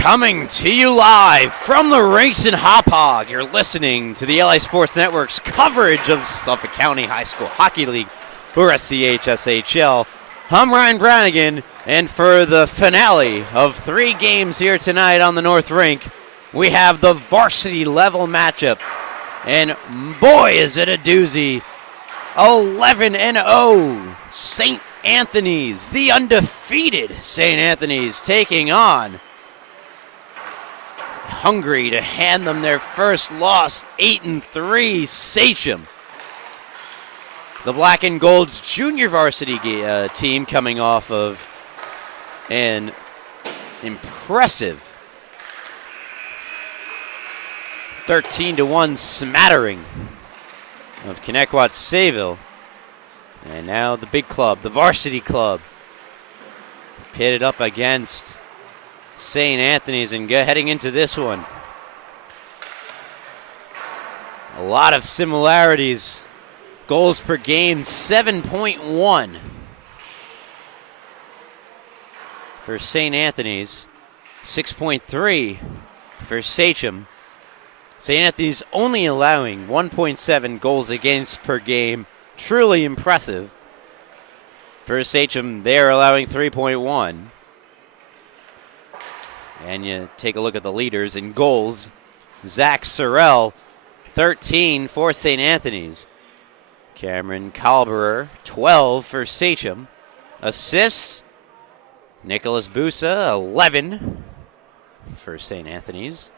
Coming to you live from the rinks in Hauppauge, you're listening to the LA Sports Network's coverage of Suffolk County High School Hockey League, or SCHSHL. I'm Ryan Brannigan, and for the finale of 3 games here tonight on the North Rink, we have the varsity level matchup. And boy, is it a doozy. 11-0 St. Anthony's, the undefeated St. Anthony's, taking on hungry to hand them their first loss, 8-3 Sachem. The Black and Gold's junior varsity team coming off of an impressive 13-1 smattering of Connecticut-Sayville. And now the big club, the varsity club, pitted up against St. Anthony's and heading into this one. A lot of similarities. Goals per game, 7.1 for St. Anthony's, 6.3 for Sachem. St. Anthony's only allowing 1.7 goals against per game. Truly impressive. For Sachem, they're allowing 3.1. And you take a look at the leaders in goals. Zach Sorrell, 13 for St. Anthony's. Cameron Kalberer, 12 for Sachem. Assists, Nicholas Busa, 11 for St. Anthony's.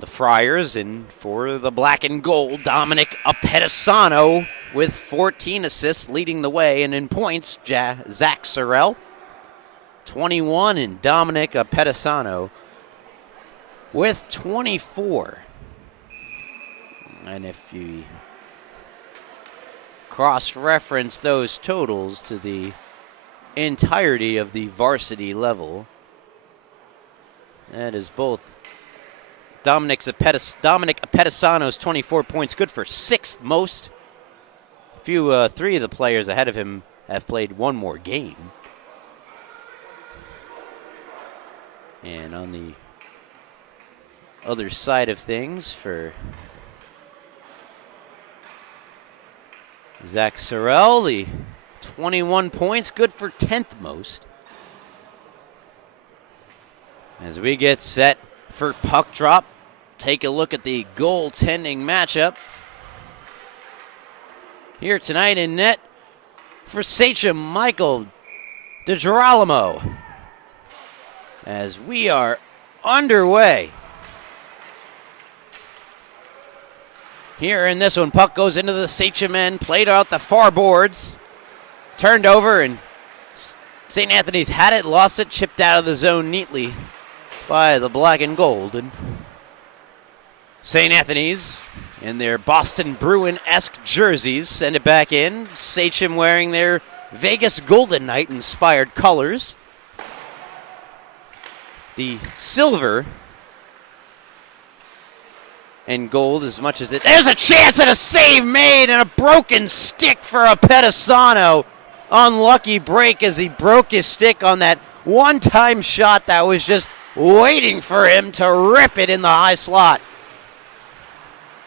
The Friars, and for the Black and Gold, Dominic Apettisano with 14 assists leading the way. And in points, Zach Sorrell, 21, and Dominic Apettisano with 24. And if you cross-reference those totals to the entirety of the varsity level, that is both Dominic Apettisano's 24 points, good for 6th most. Three of the players ahead of him have played one more game. And on the other side of things for Zach Sorrell, the 21 points, good for 10th most. As we get set for puck drop, take a look at the goaltending matchup. Here tonight in net for Sachem, Michael DeGirolamo. As we are underway. Here in this one, puck goes into the Sachem end, played out the far boards, turned over, and St. Anthony's had it, lost it, chipped out of the zone neatly by the Black and Gold. And St. Anthony's, in their Boston Bruin-esque jerseys, send it back in. Sachem wearing their Vegas Golden Knight-inspired colors. The silver and gold as much as it. There's a chance and a save made and a broken stick for Apettisano. Unlucky break as he broke his stick on that one-time shot that was just waiting for him to rip it in the high slot.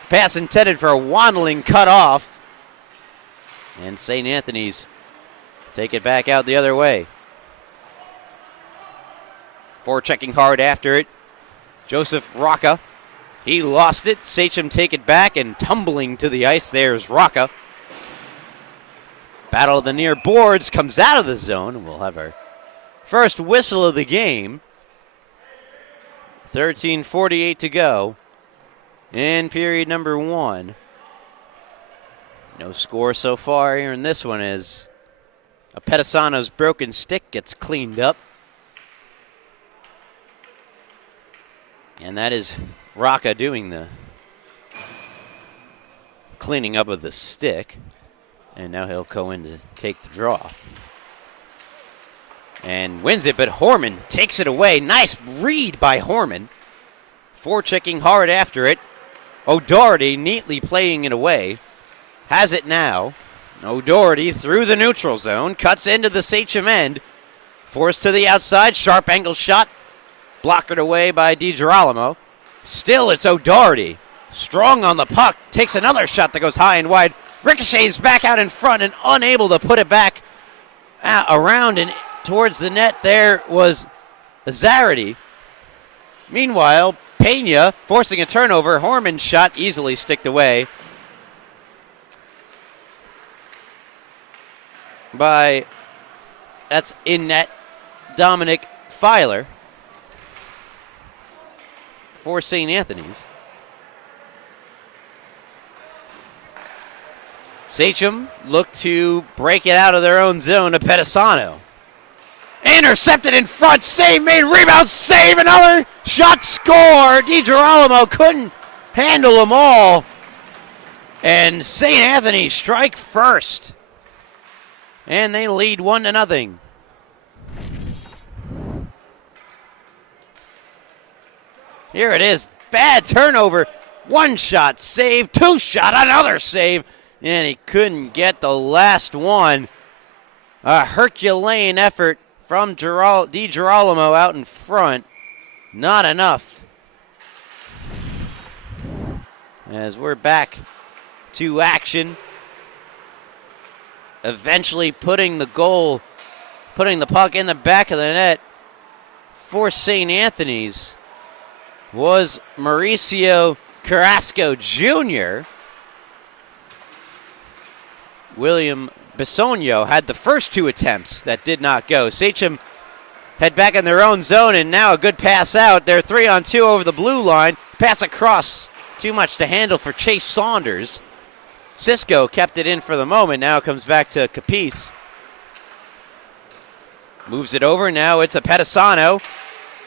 Pass intended for a Wandling cut off. And St. Anthony's take it back out the other way. Forechecking hard after it. Joseph Rocca. He lost it. Sachem take it back, and tumbling to the ice, there's Rocca. Battle of the near boards comes out of the zone, and we'll have our first whistle of the game. 13:48 to go in period number 1. No score so far here in this one as Apettisano's broken stick gets cleaned up. And that is Rocca doing the cleaning up of the stick. And now he'll go in to take the draw. And wins it, but Horman takes it away. Nice read by Horman. Forechecking hard after it. O'Doherty neatly playing it away. Has it now. O'Doherty through the neutral zone. Cuts into the Sachem end. Forced to the outside. Sharp angle shot. Blockered away by DiGirolamo. Still, it's O'Doherty. Strong on the puck. Takes another shot that goes high and wide. Ricochets back out in front and unable to put it back around and towards the net. There was Varsity. Meanwhile, Pena forcing a turnover. Horman's shot easily sticked away by, that's in net, Dominic Filer for St. Anthony's. Sachem looked to break it out of their own zone to Pedisano. Intercepted in front, save made, rebound, save, another shot, score. DiGirolamo couldn't handle them all. And St. Anthony strike first. And they lead 1-0. Here it is, bad turnover. One shot, save, two shot, another save. And he couldn't get the last one. A Herculean effort from DiGirolamo out in front. Not enough. As we're back to action. Eventually putting the puck in the back of the net for St. Anthony's was Mauricio Carrasco Jr. William Bisogno had the first two attempts that did not go. Sachem head back in their own zone, and now a good pass out. They're 3-on-2 over the blue line. Pass across, too much to handle for Chase Saunders. Cisco kept it in for the moment. Now it comes back to Capice. Moves it over. Now it's a Pedisano.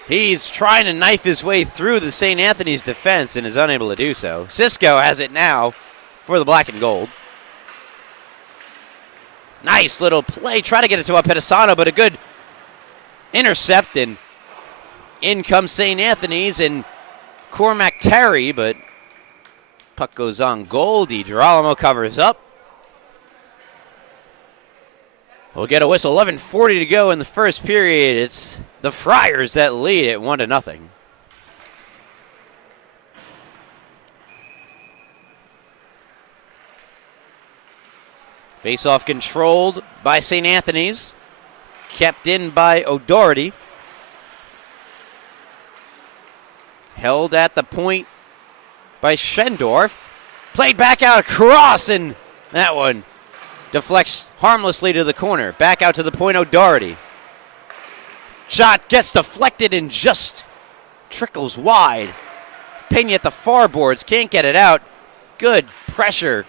He's trying to knife his way through the St. Anthony's defense and is unable to do so. Cisco has it now for the black and gold. Nice little play. Try to get it to a Pedisano, but a good intercept, and in comes St. Anthony's and Cormac Terry, but puck goes on goal. DiGirolamo covers up. We'll get a whistle. 11:40 to go in the first period. It's the Friars that lead it 1-0. Face-off controlled by St. Anthony's. Kept in by O'Doherty. Held at the point by Schendorf. Played back out across, and that one deflects harmlessly to the corner. Back out to the point, O'Doherty. Shot gets deflected and just trickles wide. Pena at the far boards, can't get it out. Good pressure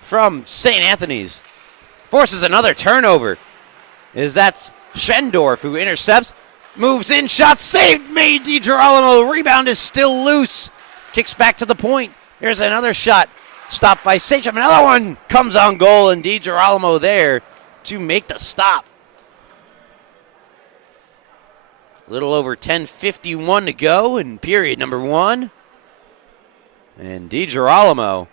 from St. Anthony's. Forces another turnover. That's Schendorf who intercepts. Moves in, shot saved, made. DiGirolamo, rebound is still loose. Kicks back to the point. Here's another shot. Stopped by Sachem. Another one comes on goal, and DiGirolamo there to make the stop. A little over 10:51 to go in period number one. And DiGirolamo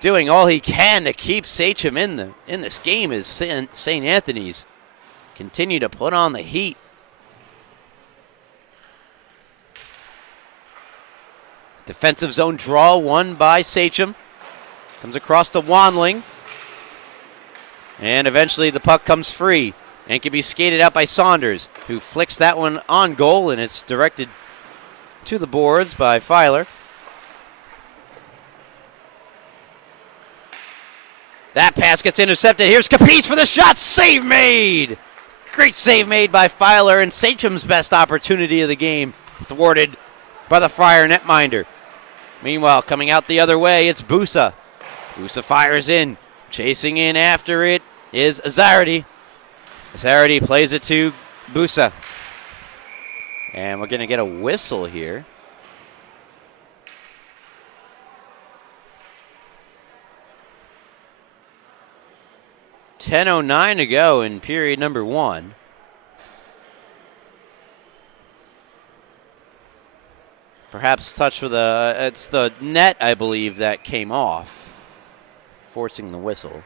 doing all he can to keep Sachem in this game as St. Anthony's continue to put on the heat. Defensive zone draw won by Sachem. Comes across to Wanling. And eventually the puck comes free and can be skated out by Saunders, who flicks that one on goal, and it's directed to the boards by Filer. That pass gets intercepted. Here's Capice for the shot. Save made. Great save made by Filer, and Sachem's best opportunity of the game thwarted by the Friar netminder. Meanwhile, coming out the other way, it's Busa. Busa fires in. Chasing in after it is Varsity. Varsity plays it to Busa. And we're going to get a whistle here. .10:09 to go in period number one. Perhaps touch with it's the net, I believe, that came off, forcing the whistle.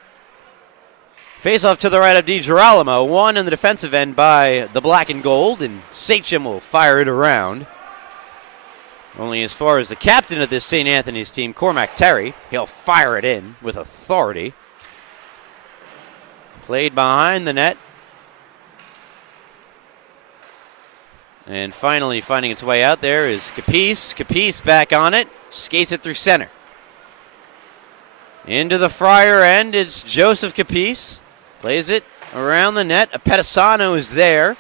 Face off to the right of DiGirolamo. One in the defensive end by the black and gold, and Sachem will fire it around. Only as far as the captain of this St. Anthony's team, Cormac Terry. He'll fire it in with authority. Played behind the net. And finally finding its way out there is Capice. Capice back on it. Skates it through center. Into the Friar end, it's Joseph Capice. Plays it around the net. Apettisano is there.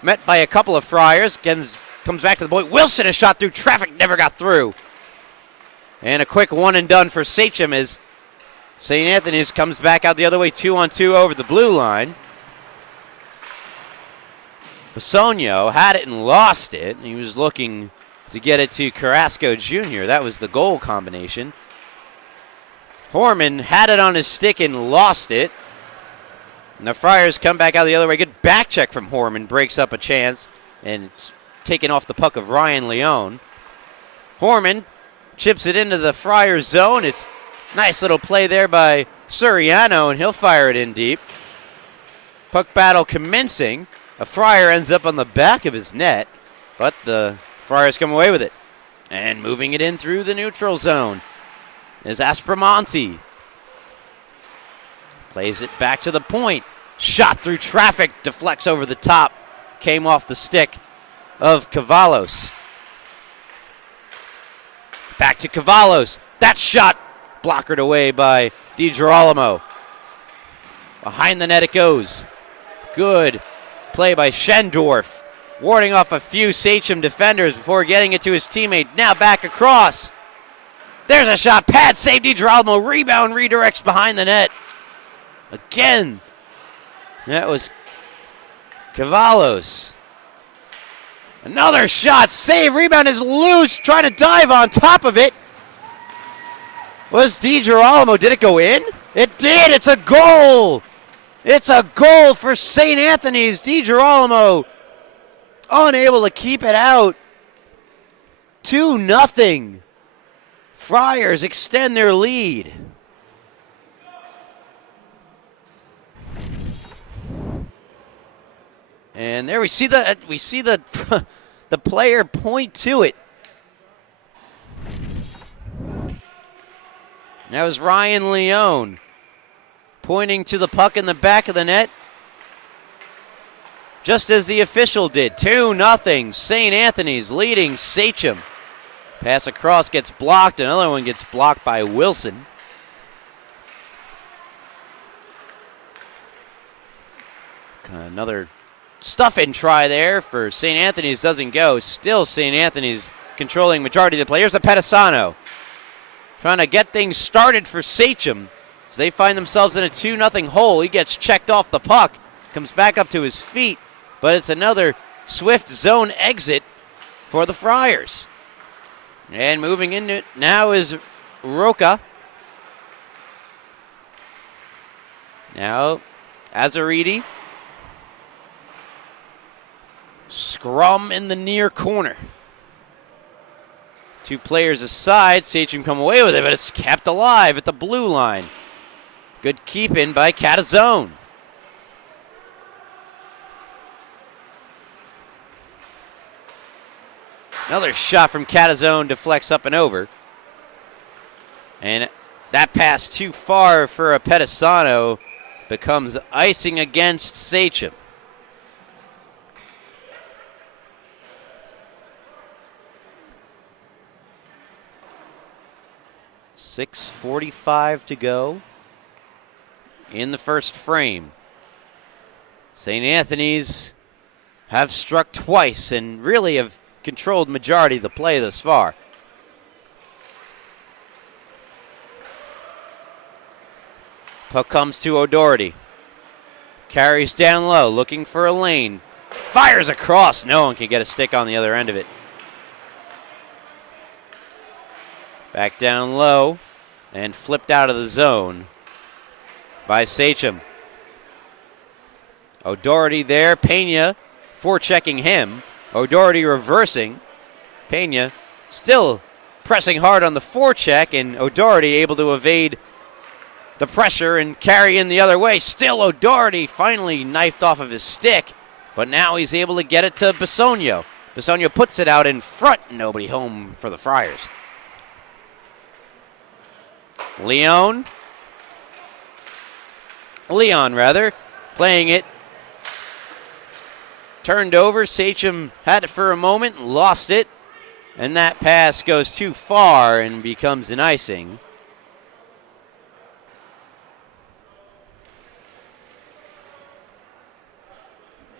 Met by a couple of Friars. Comes back to the point. Wilson, a shot through traffic, never got through. And a quick one and done for Sachem as St. Anthony's comes back out the other way, 2-on-2 over the blue line. Bisogno had it and lost it. He was looking to get it to Carrasco Jr. That was the goal combination. Horman had it on his stick and lost it. And the Friars come back out the other way. Good back check from Horman. Breaks up a chance and it's taken off the puck of Ryan Leone. Horman chips it into the Friars zone. It's nice little play there by Suriano, and he'll fire it in deep. Puck battle commencing. A Friar ends up on the back of his net, but the Friars come away with it. And moving it in through the neutral zone is Aspromonte. Plays it back to the point. Shot through traffic, deflects over the top. Came off the stick of Cavalos. Back to Cavalos. That shot blockered away by DiGirolamo. Behind the net it goes. Good play by Schendorf. Warding off a few Sachem defenders before getting it to his teammate. Now back across. There's a shot. Pad save. DiGirolamo. Rebound redirects behind the net. Again. That was Cavalos. Another shot. Save. Rebound is loose. Trying to dive on top of it. Was DiGirolamo. Did it go in? It did. It's a goal. It's a goal for St. Anthony's. DiGirolamo unable to keep it out. 2-0. Friars extend their lead. And there we see the the player point to it. That was Ryan Leone pointing to the puck in the back of the net, just as the official did. 2-0. St. Anthony's leading Sachem. Pass across gets blocked. Another one gets blocked by Wilson. Another stuff-in try there for St. Anthony's doesn't go. Still St. Anthony's controlling majority of the play. Here's Apettisano trying to get things started for Sachem. So they find themselves in a 2-0 hole. He gets checked off the puck. Comes back up to his feet. But it's another swift zone exit for the Friars. And moving into it now is Roca. Now Azaridi. Scrum in the near corner. Two players aside. Sachem come away with it, but it's kept alive at the blue line. Good keep-in by Catazone. Another shot from Catazone deflects up and over. And that pass too far for Apettisano becomes icing against Sachem. .6:45 to go in the first frame. St. Anthony's have struck twice and really have controlled majority of the play thus far. Puck comes to O'Doherty. Carries down low, looking for a lane. Fires across. No one can get a stick on the other end of it. Back down low and flipped out of the zone by Sachem. O'Doherty there. Pena forechecking him. O'Doherty reversing. Pena still pressing hard on the forecheck, and O'Doherty able to evade the pressure and carry in the other way. Still O'Doherty finally knifed off of his stick, but now he's able to get it to Bisogno. Bisogno puts it out in front. Nobody home for the Friars. Leon, playing it. Turned over. Sachem had it for a moment, lost it, and that pass goes too far and becomes an icing.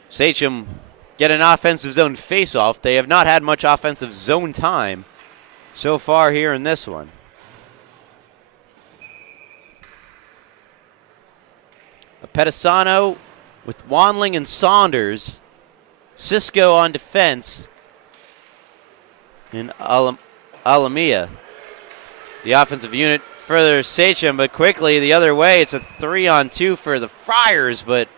Sachem get an offensive zone faceoff. They have not had much offensive zone time so far here in this one. Pedisano with Wanling and Saunders. Cisco on defense. And Alamia. The offensive unit further Sachem, but quickly the other way. It's a 3-on-2 for the Friars, but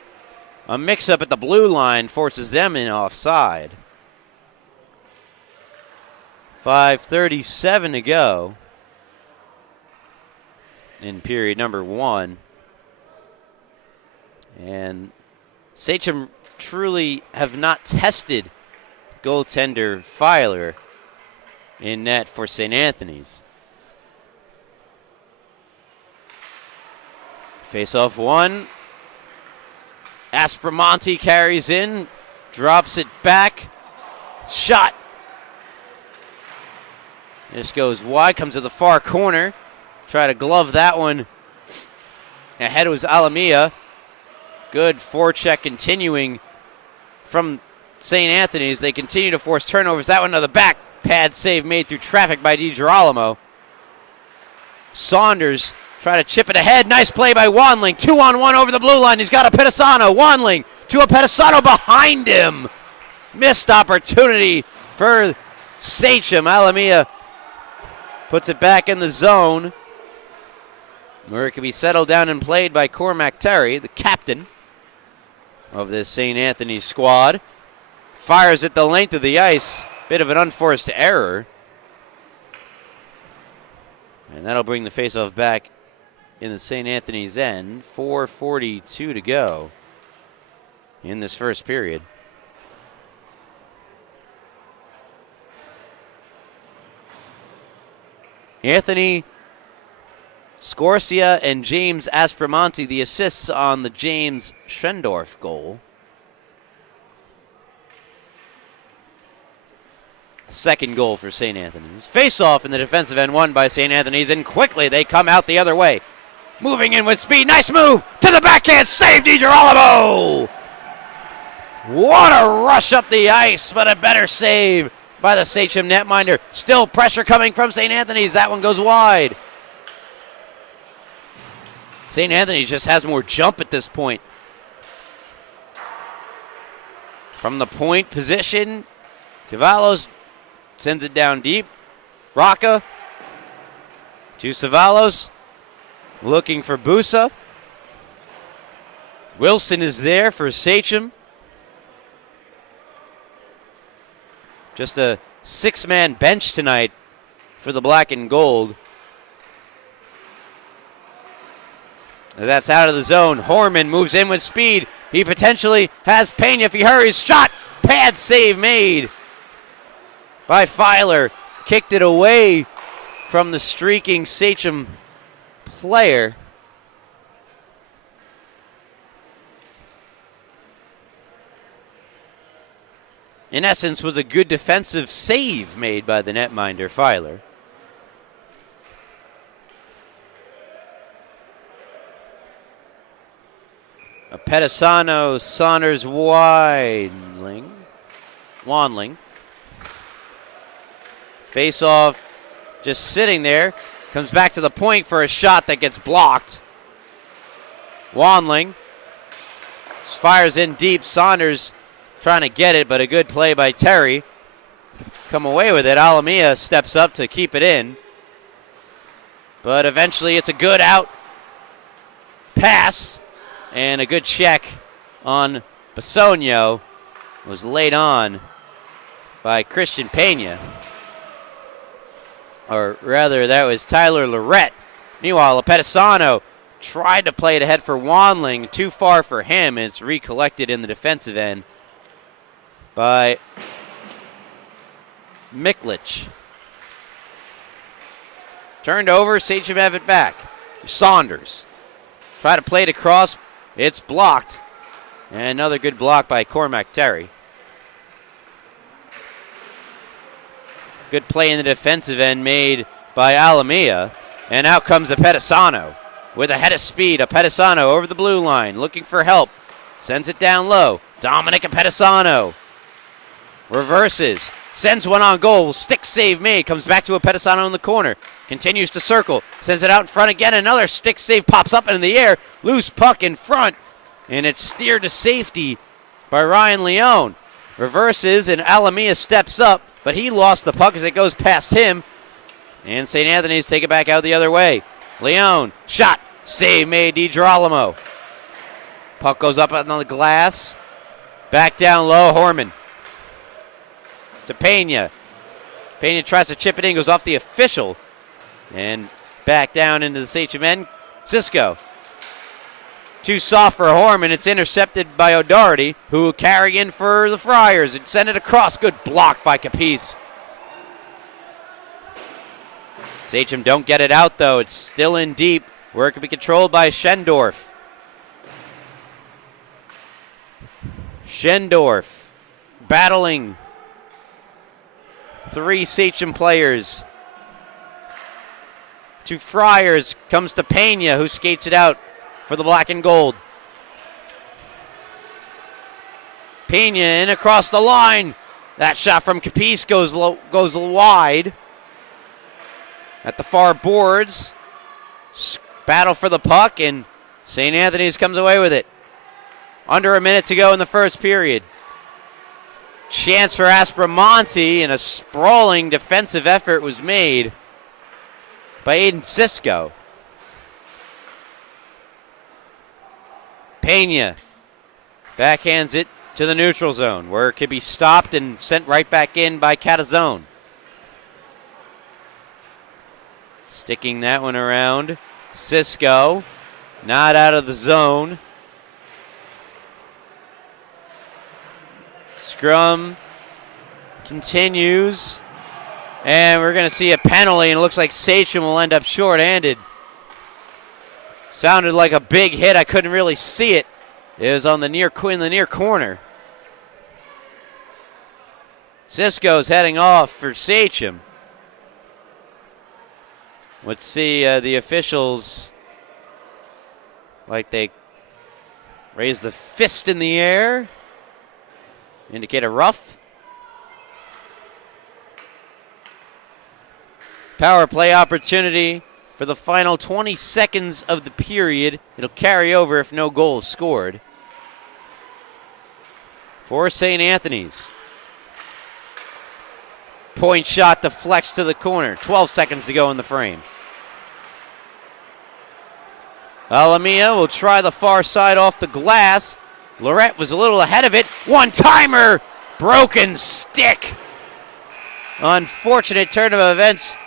a mix-up at the blue line forces them in offside. 5:37 to go in period number 1. And Sachem truly have not tested goaltender Filer in net for St. Anthony's. Face-off 1. Aspromonte carries in, drops it back. Shot. This goes wide, comes to the far corner. Try to glove that one. Ahead was Alamia. Good forecheck continuing from St. Anthony's. They continue to force turnovers. That one to the back. Pad save made through traffic by DiGirolamo. Saunders try to chip it ahead. Nice play by Wanling. 2-on-1 over the blue line. He's got a Pedisano. Wanling to a Pedisano behind him. Missed opportunity for Sachem. Alamia puts it back in the zone, where it can be settled down and played by Cormac Terry, the captain of this St. Anthony squad. Fires at the length of the ice. Bit of an unforced error. And that'll bring the faceoff back in the St. Anthony's end. 4:42 to go in this first period. Anthony Scorsia and James Aspromonte, the assists on the James Schendorf goal. Second goal for St. Anthony's. Face-off in the defensive end, won by St. Anthony's, and quickly they come out the other way. Moving in with speed. Nice move to the backhand. Save DiGirolamo. What a rush up the ice, but a better save by the Sachem netminder. Still pressure coming from St. Anthony's. That one goes wide. St. Anthony's just has more jump at this point. From the point position, Cavalos sends it down deep. Rocca to Savalos, looking for Busa. Wilson is there for Sachem. Just a 6-man bench tonight for the black and gold. That's out of the zone. Horman moves in with speed. He potentially has Pena if he hurries. Shot. Pad save made by Filer. Kicked it away from the streaking Sachem player. In essence, was a good defensive save made by the netminder, Filer. A Pedisano, Saunders, Wanling. Face off, just sitting there. Comes back to the point for a shot that gets blocked. Wanling fires in deep. Saunders trying to get it, but a good play by Terry. Come away with it. Alamia steps up to keep it in. But eventually it's a good out pass. And a good check on Bisogno was laid on by Christian Pena. Or rather, that was Tyler Lorette. Meanwhile, Pedisano tried to play it ahead for Wanling. Too far for him, and it's recollected in the defensive end by Miklich. Turned over, Sachem have it back. Saunders. Try to play it across. It's blocked. And another good block by Cormac Terry. Good play in the defensive end made by Alamia. And out comes Apetesano. With a head of speed, Apetesano over the blue line, looking for help. Sends it down low. Dominic Apetesano. Reverses. Sends one on goal. Stick save made. Comes back to Apetesano in the corner. Continues to circle. Sends it out in front again. Another stick save pops up in the air. Loose puck in front. And it's steered to safety by Ryan Leone. Reverses and Alamia steps up. But he lost the puck as it goes past him. And St. Anthony's take it back out the other way. Leone. Shot. Save made. DiGirolamo. Puck goes up on the glass. Back down low. Horman. To Pena. Pena tries to chip it in, goes off the official. And back down into the Sachem end. Cisco. Too soft for Horman. It's intercepted by O'Doherty, who will carry in for the Friars and send it across. Good block by Capice. Sachem don't get it out, though. It's still in deep, where it can be controlled by Schendorf. Schendorf battling three Sachem players. To Friars, comes to Pena, who skates it out for the black and gold. Pena in across the line. That shot from Capice goes wide. At the far boards. Battle for the puck, and St. Anthony's comes away with it. Under a minute to go in the first period. Chance for Aspromonte, and a sprawling defensive effort was made by Aiden Cisco. Pena backhands it to the neutral zone, where it could be stopped and sent right back in by Catazone. Sticking that one around. Cisco, not out of the zone. Scrum continues. And we're going to see a penalty, and it looks like Sachem will end up short-handed. Sounded like a big hit. I couldn't really see it. It was on the near corner. Cisco's heading off for Sachem. Let's see the officials, like they raise the fist in the air, indicate a rough. Power play opportunity for the final 20 seconds of the period. It'll carry over if no goal is scored for St. Anthony's. Point shot deflects to the corner. 12 seconds to go in the frame. Alamia will try the far side off the glass. Lorette was a little ahead of it. One-timer! Broken stick. Unfortunate turn of events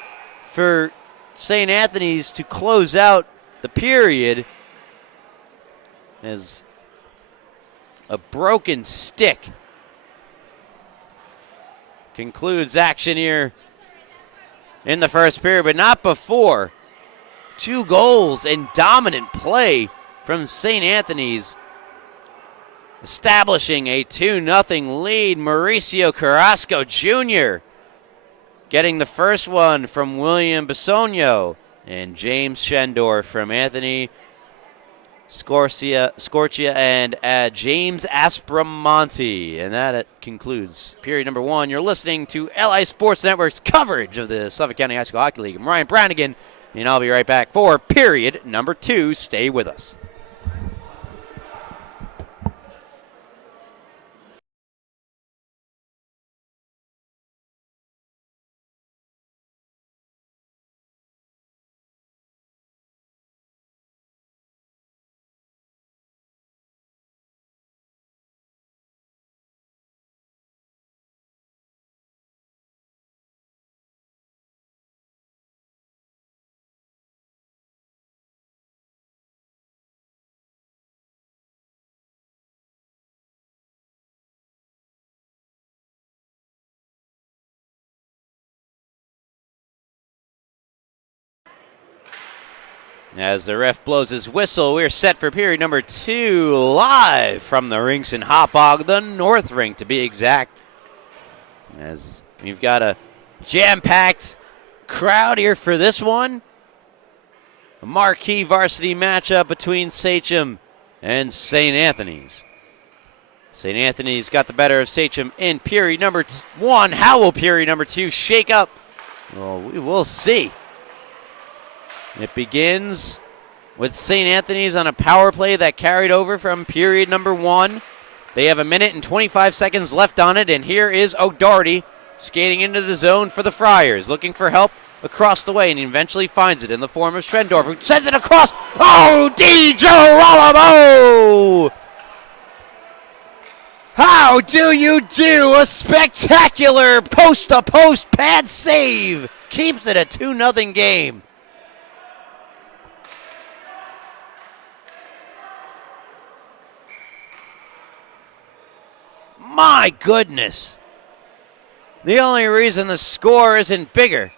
for St. Anthony's to close out the period as a broken stick concludes action here in the first period, but not before. 2 goals and dominant play from St. Anthony's, establishing a 2-0 lead. Mauricio Carrasco Jr. getting the first one from William Bisogno, and James Schendorf from Anthony Scorcia and James Aspromonte. And that concludes period number 1. You're listening to LI Sports Network's coverage of the Suffolk County High School Hockey League. I'm Ryan Brannigan, and I'll be right back for period number 2. Stay with us. As the ref blows his whistle, we're set for period number 2, live from the rinks in Hauppauge, the North Rink to be exact. As we've got a jam-packed crowd here for this one. A marquee varsity matchup between Sachem and St. Anthony's. St. Anthony's got the better of Sachem in period number 1. How will period number 2 shake up? Well, we will see. It begins with St. Anthony's on a power play that carried over from period number 1. They have 1 minute and 25 seconds left on it, and here is O'Doherty skating into the zone for the Friars, looking for help across the way, and he eventually finds it in the form of Schrendorf, who sends it across. Oh, DiGirolamo! How do you do a spectacular post-to-post pad save? Keeps it a 2-0 game. My goodness. The only reason the score isn't bigger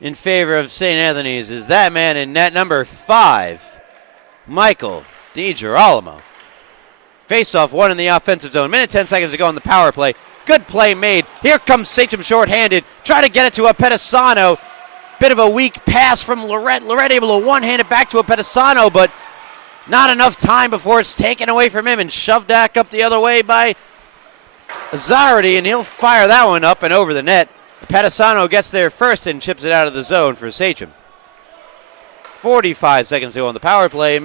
in favor of St. Anthony's is that man in net number 5, Michael DiGirolamo. Face-off, one in the offensive zone. Minute 10 seconds to go on the power play. Good play made. Here comes Sachem short-handed. Try to get it to Apetesano. Bit of a weak pass from Lorette. Lorette able to one-hand it back to Apetesano, but not enough time before it's taken away from him and shoved back up the other way by Varsity, and he'll fire that one up and over the net. Apetesano gets there first and chips it out of the zone for Sachem. 45 seconds to go on the power play.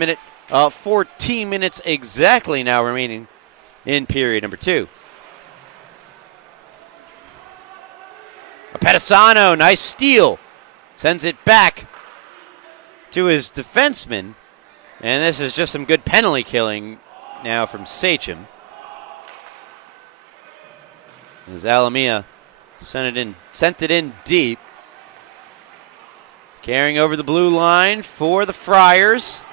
14 minutes exactly now remaining in period number 2. Apetesano, nice steal. Sends it back to his defenseman. And this is just some good penalty killing now from Sachem. As Alamia sent it in deep. Carrying over the blue line for the Friars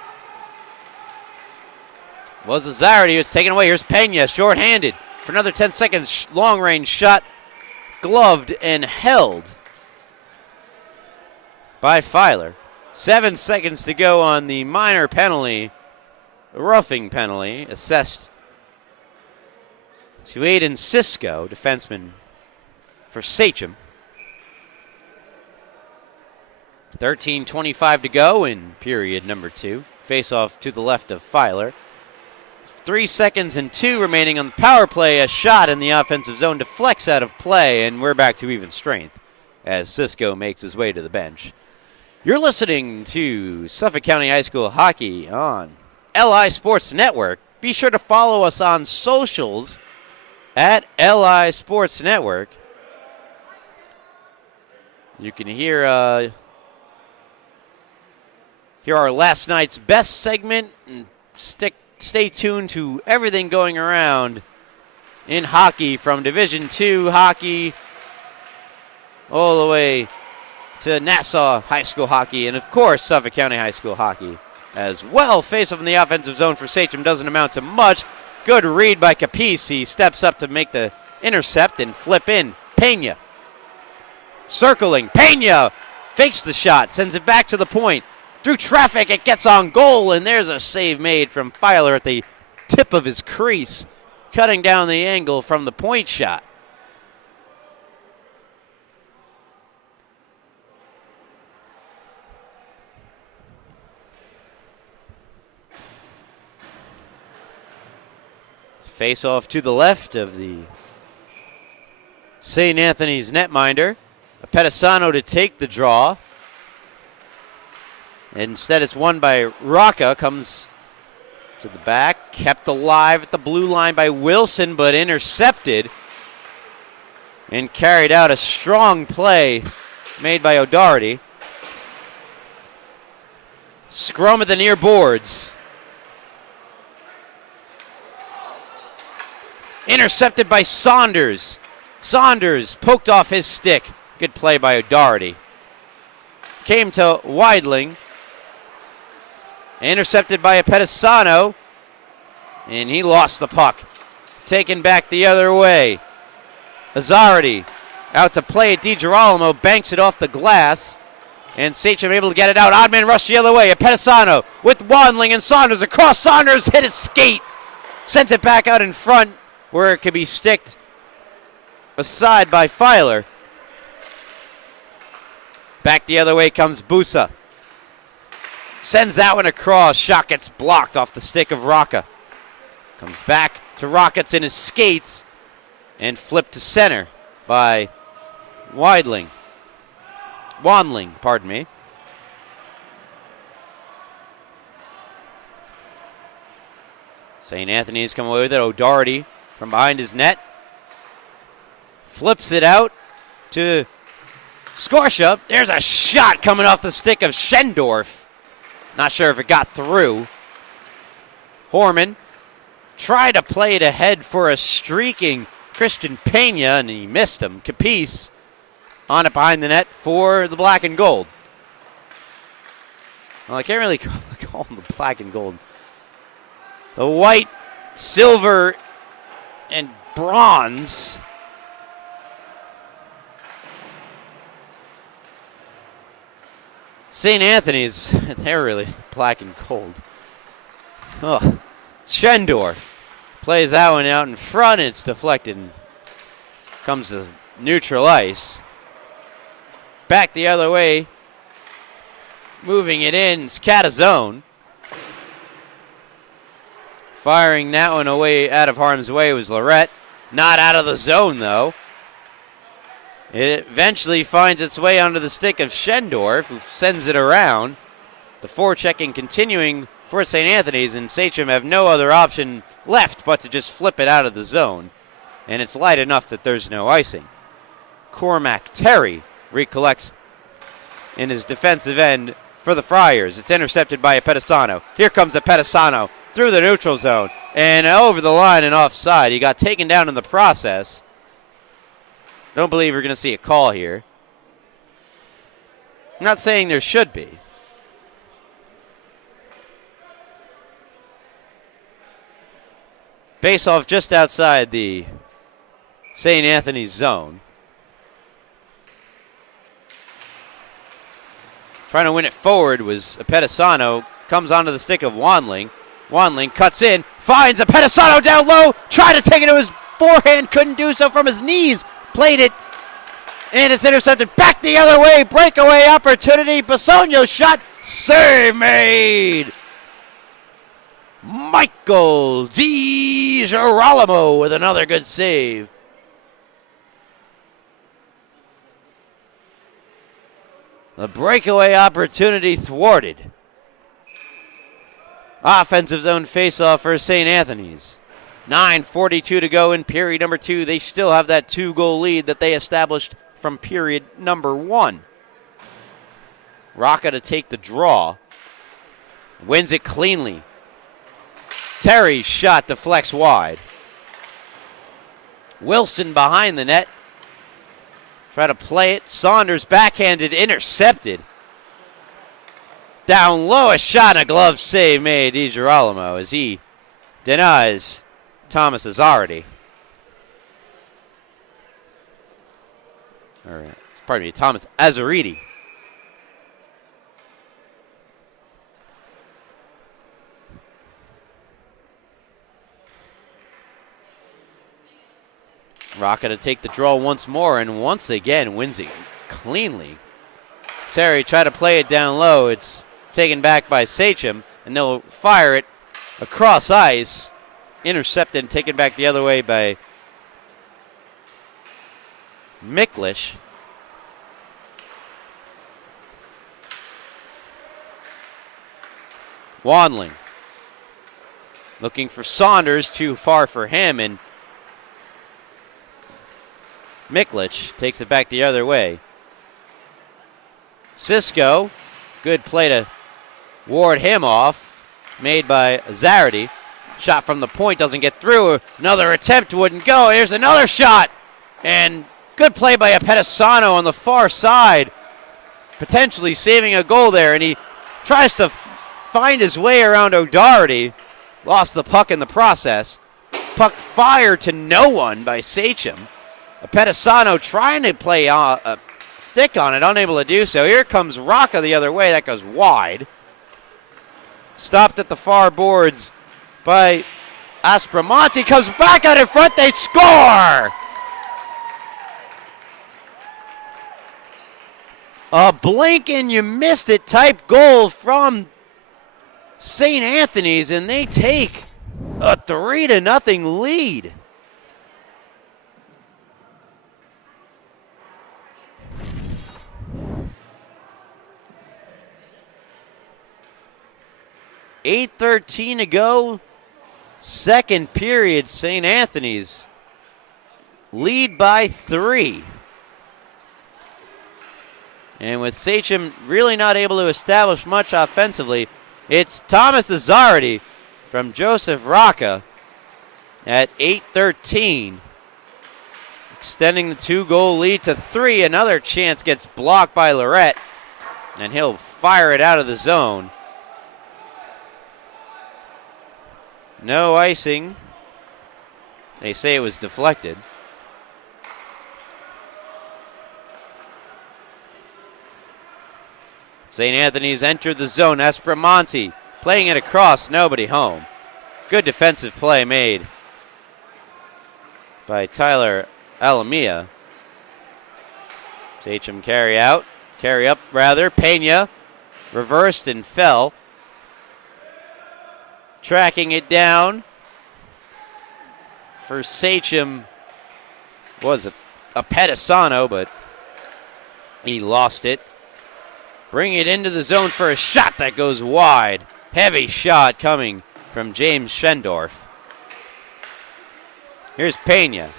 was Varsity. It's taken away. Here's Pena, short-handed for another 10 seconds. Long-range shot, gloved and held by Filer. 7 seconds to go on the minor penalty, roughing penalty, assessed to Aiden Cisco, defenseman for Sachem. 13:25 to go in period number 2. Face-off to the left of Filer. 3 seconds and 2 remaining on the power play. A shot in the offensive zone deflects out of play, and we're back to even strength as Cisco makes his way to the bench. You're listening to Suffolk County High School Hockey on LI Sports Network. Be sure to follow us on socials at LI Sports Network. You can hear our last night's best segment and stay tuned to everything going around in hockey, from Division II hockey all the way to Nassau High School hockey, and of course Suffolk County High School hockey as well. Face-off in the offensive zone for Sachem doesn't amount to much. Good read by Capice. He steps up to make the intercept and flip in. Pena circling. Pena fakes the shot, sends it back to the point. Through traffic, it gets on goal, and there's a save made from Filer at the tip of his crease, cutting down the angle from the point shot. Face off to the left of the St. Anthony's netminder. Apetesano to take the draw. Instead, it's won by Rocca. Comes to the back. Kept alive at the blue line by Wilson, but intercepted. And carried out a strong play made by O'Doherty. Scrum at the near boards. Intercepted by Saunders. Saunders poked off his stick. Good play by O'Doherty. Came to Weidling. Intercepted by Apetesano. And he lost the puck. Taken back the other way. Varsity out to play it. DiGirolamo banks it off the glass. And Sachem able to get it out. Odd man rush the other way. Pettisano with Wandling and Saunders across. Saunders hit his skate. Sent it back out in front where it could be sticked aside by Filer. Back the other way comes Busa. Sends that one across. Shot gets blocked off the stick of Rocca. Comes back to Rockets in his skates and flipped to center by Wandling, pardon me. St. Anthony's come away with it. O'Doherty from behind his net. Flips it out to Scorsha. There's a shot coming off the stick of Schendorf. Not sure if it got through. Horman tried to play it ahead for a streaking Christian Pena, and he missed him. Capice on it behind the net for the black and gold. Well, I can't really call them the black and gold. The white, silver, and bronze. St. Anthony's, they're really black and gold. Oh, Schendorf plays that one out in front. It's deflected and comes to neutral ice. Back the other way. Moving it in, it's Catazone. Firing that one away out of harm's way was Lorette. Not out of the zone, though. It eventually finds its way onto the stick of Schendorf, who sends it around. The forechecking continuing for St. Anthony's, and Sachem have no other option left but to just flip it out of the zone. And it's light enough that there's no icing. Cormac Terry recollects in his defensive end for the Friars. It's intercepted by a Pettisano. Here comes a Pettisano through the neutral zone and over the line and offside. He got taken down in the process. Don't believe we're going to see a call here. I'm not saying there should be. Face off just outside the St. Anthony's zone. Trying to win it forward was a Pettisano. Comes onto the stick of Wandling. Wandling cuts in, finds a Pettisano down low, tried to take it to his forehand, couldn't do so from his knees. Played it, and it's intercepted back the other way. Breakaway opportunity. Basonio's shot. Save made. Michael DiGirolamo with another good save. The breakaway opportunity thwarted. Offensive zone faceoff for St. Anthony's. 9:42 to go in period number 2. They still have that 2-goal lead that they established from period number 1. Rocca to take the draw. Wins it cleanly. Terry's shot deflects wide. Wilson behind the net. Try to play it. Saunders backhanded, intercepted. Down low, a shot, a glove save made. DiGirolamo as he denies Thomas Azzardi. Pardon me, Thomas Azzaridi. Rocca to take the draw once more, and once again wins it cleanly. Terry tried to play it down low. It's taken back by Sachem, and they'll fire it across ice. Intercepted and taken back the other way by Miklish. Wandling looking for Saunders, too far for him, and Miklish takes it back the other way. Cisco, good play to ward him off, made by Zarity. Shot from the point doesn't get through. Another attempt wouldn't go. Here's another shot. And good play by a Pettisano on the far side. Potentially saving a goal there. And he tries to find his way around O'Doherty. Lost the puck in the process. Puck fired to no one by Sachem. A Pettisano trying to play stick on it, unable to do so. Here comes Rocca the other way. That goes wide. Stopped at the far boards by Aspromonte. Comes back out in front. They score! A blink and you missed it type goal from St. Anthony's, and they take a 3-0 lead. .8:13 to go. Second period, St. Anthony's lead by 3. And with Sachem really not able to establish much offensively, it's Thomas Azzardi from Joseph Rocca at 8:13. Extending the 2-goal lead to 3. Another chance gets blocked by Lorette, and he'll fire it out of the zone. No icing. They say it was deflected. St. Anthony's entered the zone. Aspromonte playing it across, nobody home. Good defensive play made by Tyler Alamia. Sachem carry up, Pena reversed and fell. Tracking it down for Sachem was a Pedisano, but he lost it. Bring it into the zone for a shot that goes wide. Heavy shot coming from James Schendorf. Here's Pena.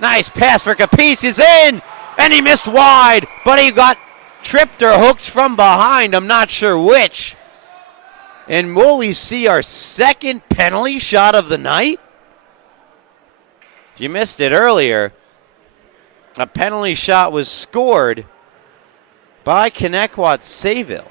Nice pass for Capice. He's in, and he missed wide, but he got tripped or hooked from behind. I'm not sure which. And will we see our second penalty shot of the night? If you missed it earlier, a penalty shot was scored by Connecticut Sayville.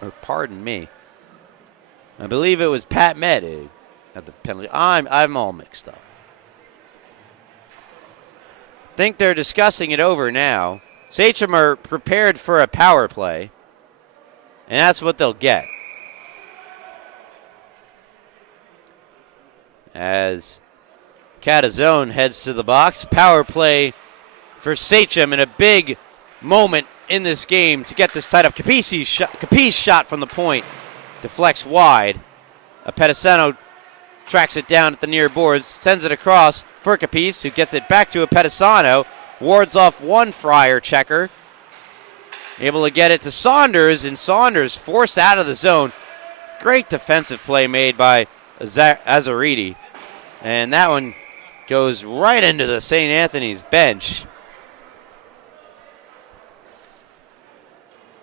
Or pardon me. I believe it was Pat Med at the penalty. I'm all mixed up. Think they're discussing it over now. Sachem are prepared for a power play, and that's what they'll get. As Catazone heads to the box, power play for Sachem in a big moment in this game to get this tied up. Capice shot from the point deflects wide. A Pedisano tracks it down at the near boards, sends it across for Capice, who gets it back to a Pedisano, wards off one Fryer checker, able to get it to Saunders, and Saunders forced out of the zone. Great defensive play made by Azzaridi, and that one goes right into the St. Anthony's bench.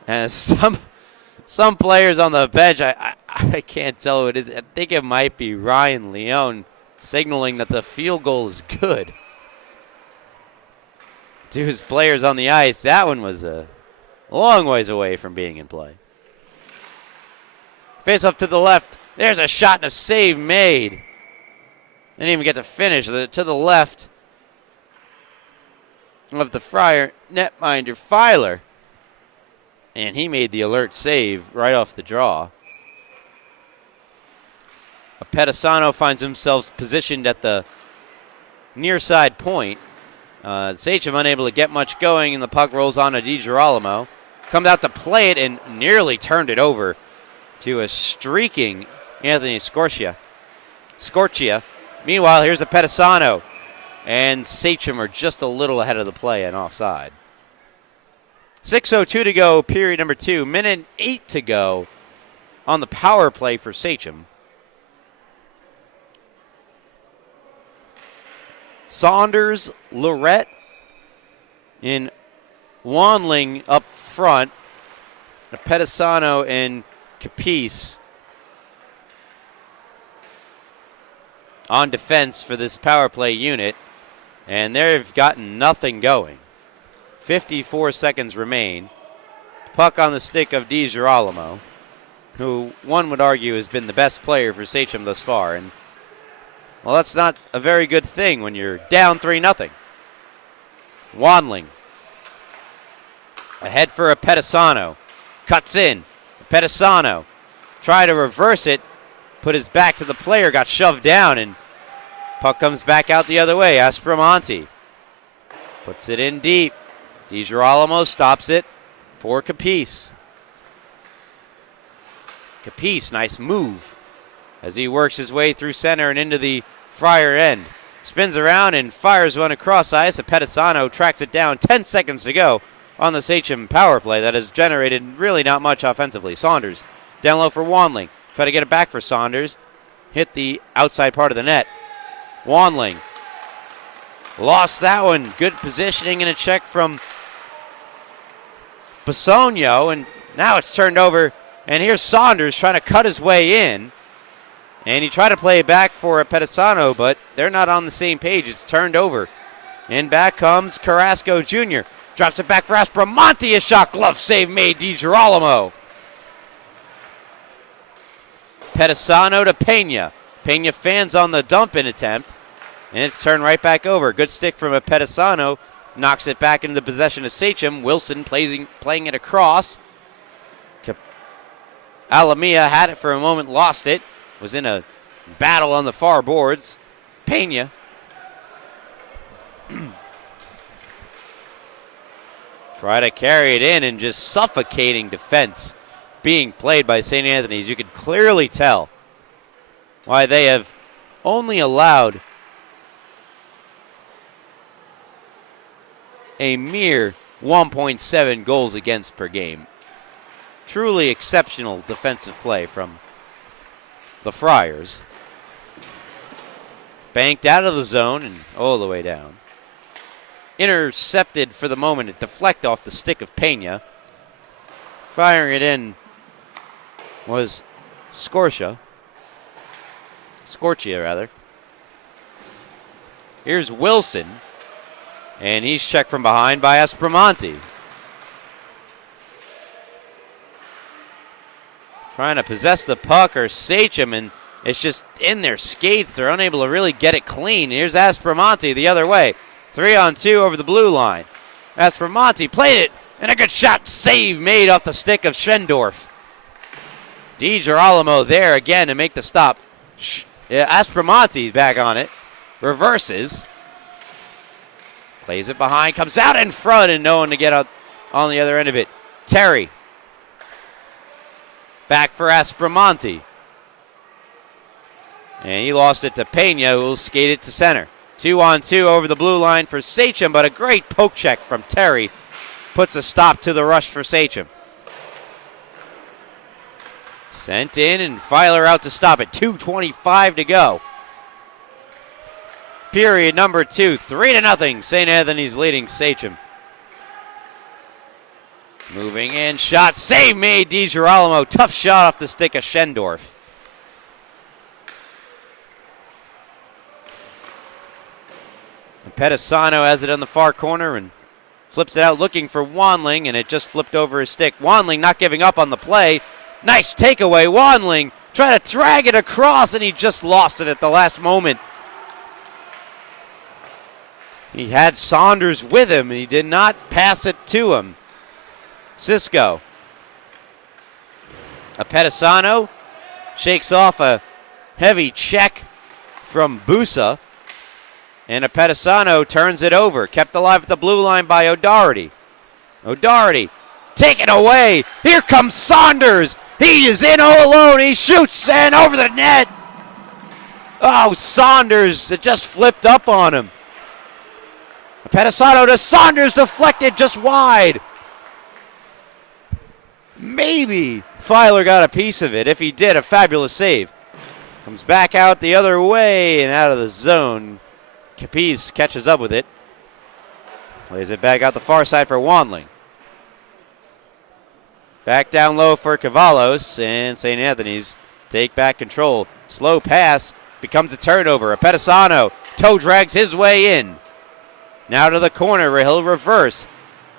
And some players on the bench, I can't tell who it is. I think it might be Ryan Leone signaling that the field goal is good. To his players on the ice, that one was a long ways away from being in play. Face off to the left. There's a shot and a save made. Didn't even get to finish. To the left of the Friar netminder, Filer. And he made the alert save right off the draw. A Pedisano finds himself positioned at the near side point. Sachem unable to get much going, and the puck rolls on to DiGirolamo. Comes out to play it and nearly turned it over to a streaking Anthony Scorchia. Meanwhile, here's a Pedisano. And Sachem are just a little ahead of the play and offside. 6:02 to go, period number 2. Minute and 8 to go on the power play for Sachem. Saunders, Lorette, in Wanling up front. Pedisano and Capice on defense for this power play unit. And they've gotten nothing going. 54 seconds remain. Puck on the stick of DiGirolamo, who one would argue has been the best player for Sachem thus far. And, well, that's not a very good thing when you're down 3-0. Wanling. Ahead for Apettisano. Cuts in. Apettisano. Try to reverse it. Put his back to the player. Got shoved down. And puck comes back out the other way. Aspromonte. Puts it in deep. DiGirolamo stops it for Capice. Capice, nice move as he works his way through center and into the Friar end. Spins around and fires one across ice. Apettisano tracks it down. 10 seconds to go on the Sachem power play that has generated really not much offensively. Saunders down low for Wanling. Try to get it back for Saunders. Hit the outside part of the net. Wanling lost that one. Good positioning and a check from Basonio, and now it's turned over. And here's Saunders trying to cut his way in. And he tried to play it back for Apettisano, but they're not on the same page. It's turned over. And back comes Carrasco Jr. Drops it back for Aspromonte. A shot glove save made. DiGirolamo. Apettisano to Pena. Pena fans on the dump-in attempt. And it's turned right back over. Good stick from Apettisano. Knocks it back into the possession of Sachem. Wilson playing it across. Alamia had it for a moment, lost it. Was in a battle on the far boards. Pena. Try to carry it in and just suffocating defense being played by St. Anthony's. You could clearly tell why they have only allowed a mere 1.7 goals against per game. Truly exceptional defensive play from the Friars. Banked out of the zone and all the way down. Intercepted for the moment. It deflected off the stick of Pena. Firing it in was Scorchia, rather. Here's Wilson. And he's checked from behind by Aspromonte. Trying to possess the puck or Sachem, and it's just in their skates. They're unable to really get it clean. Here's Aspromonte the other way. 3-on-2 over the blue line. Aspromonte played it, and a good shot save made off the stick of Schendorf. DiGirolamo there again to make the stop. Aspromonte's back on it. Reverses. Plays it behind, comes out in front, and no one to get out on the other end of it. Terry. Back for Aspromonte. And he lost it to Pena, who will skate it to center. 2-on-2 over the blue line for Sachem, but a great poke check from Terry puts a stop to the rush for Sachem. Sent in and Filer out to stop it. 2:25 to go. Period number 2, 3-0. St. Anthony's leading Sachem. Moving in, shot, save made, DiGirolamo. Tough shot off the stick of Schendorf. Apettisano has it on the far corner and flips it out looking for Wanling, and it just flipped over his stick. Wanling not giving up on the play. Nice takeaway. Wanling trying to drag it across, and he just lost it at the last moment. He had Saunders with him. He did not pass it to him. Cisco. Apettisano shakes off a heavy check from Busa. And Apettisano turns it over. Kept alive at the blue line by O'Doherty. O'Doherty taken away. Here comes Saunders. He is in all alone. He shoots and over the net. Oh, Saunders, it just flipped up on him. Apettisano to Saunders, deflected just wide. Maybe Filer got a piece of it. If he did, a fabulous save. Comes back out the other way and out of the zone. Capice catches up with it. Plays it back out the far side for Wanling. Back down low for Cavalos, and St. Anthony's take back control. Slow pass becomes a turnover. Apettisano toe drags his way in. Now to the corner where he'll reverse.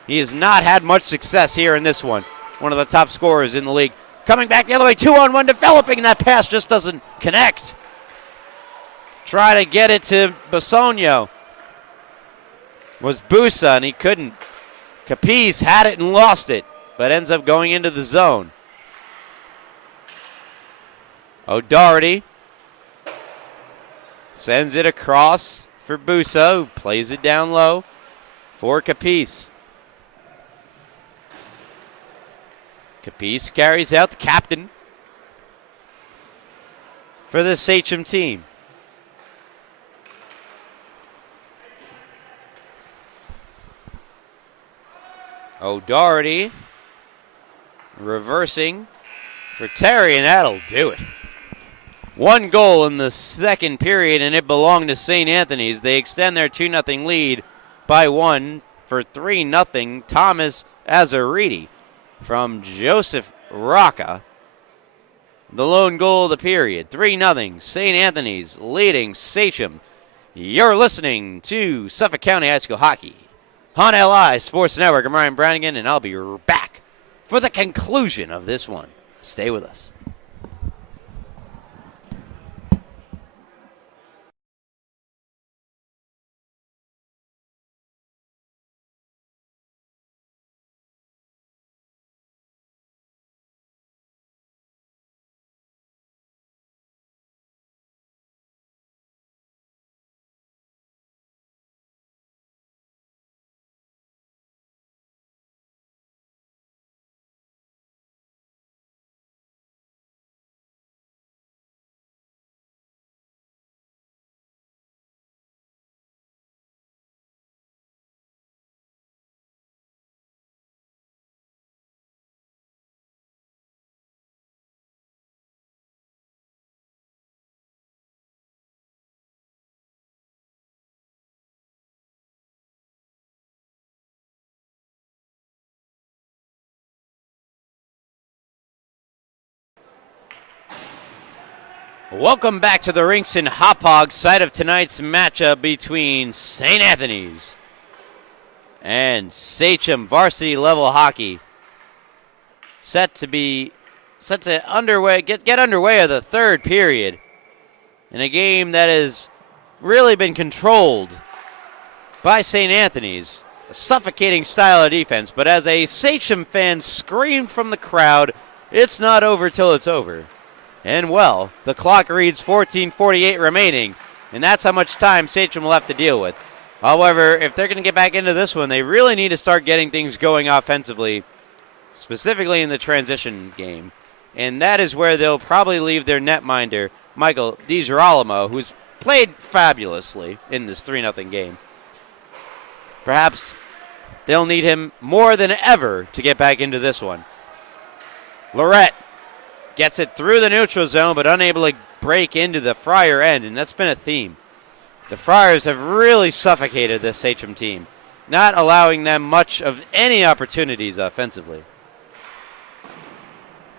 He has not had much success here in this one. one of the top scorers in the league. Coming back the other way, 2-on-1 developing, and that pass just doesn't connect. Try to get it to Basonio. Was Busa, and he couldn't. Capiz had it and lost it, but ends up going into the zone. O'Doherty sends it across for Busa, who plays it down low for Capiz. Capiz carries out the captain for the Sachem team. O'Doherty reversing for Terry, and that'll do it. 1 goal in the second period, and it belonged to St. Anthony's. They extend their 2-0 lead by 1 for 3-0. Thomas Azariti from Joseph Rocca. The lone goal of the period. 3-0. St. Anthony's leading Sachem. You're listening to Suffolk County High School Hockey on LI Sports Network. I'm Ryan Brannigan, and I'll be back for the conclusion of this one. Stay with us. Welcome back to the Rinks and Hop Hog side of tonight's matchup between St. Anthony's and Sachem varsity level hockey. Set to get underway of the third period in a game that has really been controlled by St. Anthony's. A suffocating style of defense, but as a Sachem fan screamed from the crowd, it's not over till it's over. And well, the clock reads 14:48 remaining, and that's how much time Sachem will have to deal with. However, if they're going to get back into this one, they really need to start getting things going offensively, specifically in the transition game. And that is where they'll probably leave their netminder, Michael DiGirolamo, who's played fabulously in this 3-0 game. Perhaps they'll need him more than ever to get back into this one. Lorette gets it through the neutral zone, but unable to break into the Friar end, and that's been a theme. The Friars have really suffocated this Sachem team, not allowing them much of any opportunities offensively.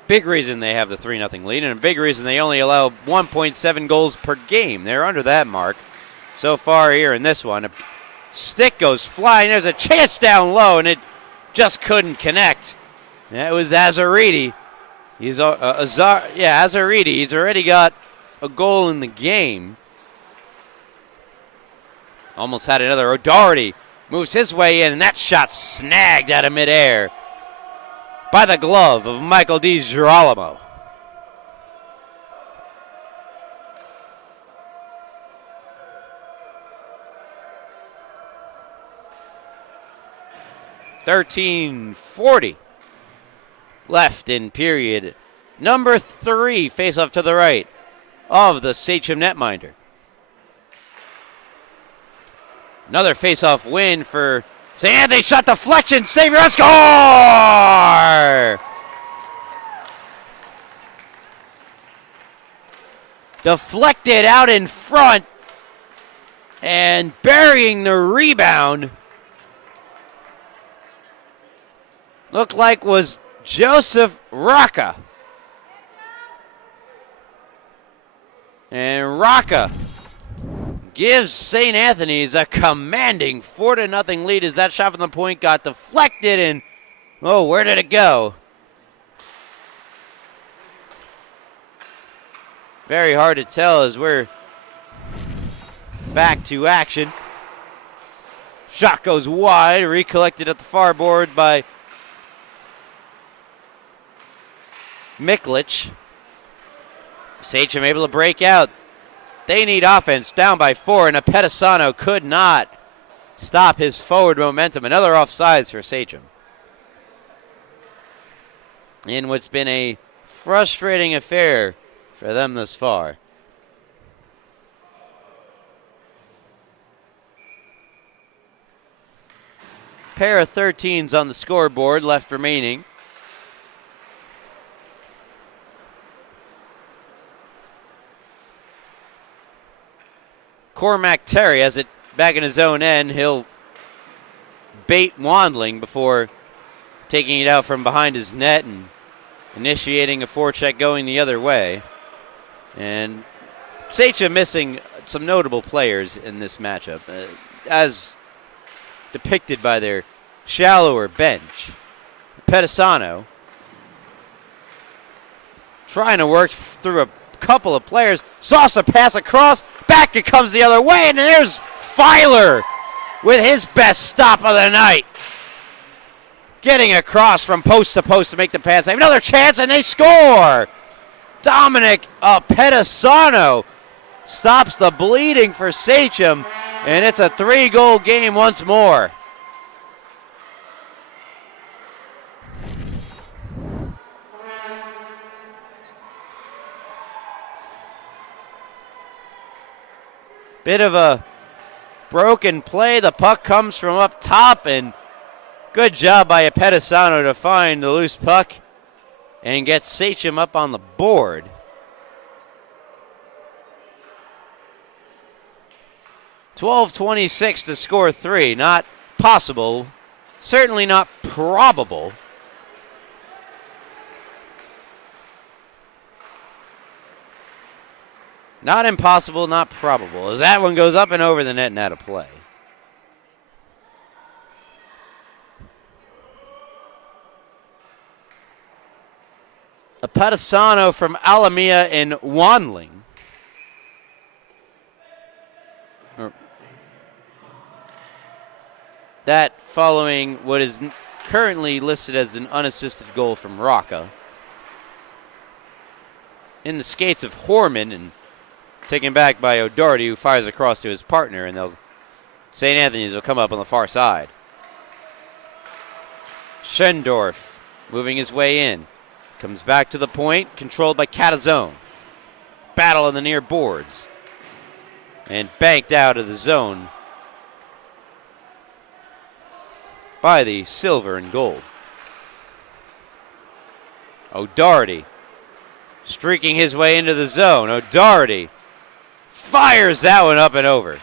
Big reason they have the 3-0 lead, and a big reason they only allow 1.7 goals per game. They're under that mark so far here in this one. A stick goes flying. There's a chance down low, and it just couldn't connect. That was Azariti. Azariti. He's already got a goal in the game. Almost had another. O'Doherty moves his way in, and that shot snagged out of midair by the glove of Michael DiGirolamo. .13:40 left in period number 3. Face off to the right of the Sachem netminder. Another face-off win for St. Anthony. Shot deflection. Savior, a score! Deflected out in front and burying the rebound. Looked like was Joseph Rocca. And Rocca gives St. Anthony's a commanding 4-0 lead as that shot from the point got deflected, and where did it go? Very hard to tell as we're back to action. Shot goes wide, recollected at the far board by Miklich. Sachem able to break out. They need offense, down by 4, and Apetisano could not stop his forward momentum. Another offsides for Sachem. In what's been a frustrating affair for them thus far. Pair of 13s on the scoreboard left remaining. Cormac Terry has it back in his own end. He'll bait Wandling before taking it out from behind his net and initiating a forecheck going the other way. And Sachem missing some notable players in this matchup, as depicted by their shallower bench. Petisano trying to work through a couple of players. Saucer pass across. Back it comes the other way, and there's Filer with his best stop of the night. Getting across from post to post to make the pass save. Another chance, and they score. Dominic Petisano stops the bleeding for Sachem, and it's a 3-goal game once more. Bit of a broken play. The puck comes from up top, and good job by Apetisano to find the loose puck and get Sachem up on the board. .12:26 to score 3. Not possible. Certainly not probable. Not impossible, not probable, as that one goes up and over the net and out of play. Apetisano from Alameda and Wandling. That following what is currently listed as an unassisted goal from Rocca. In the skates of Horman, and taken back by O'Doherty, who fires across to his partner, and St. Anthony's will come up on the far side. Schendorf moving his way in. Comes back to the point, controlled by Catazone. Battle in the near boards. And banked out of the zone by the silver and gold. O'Doherty streaking his way into the zone. O'Doherty fires that one up and over.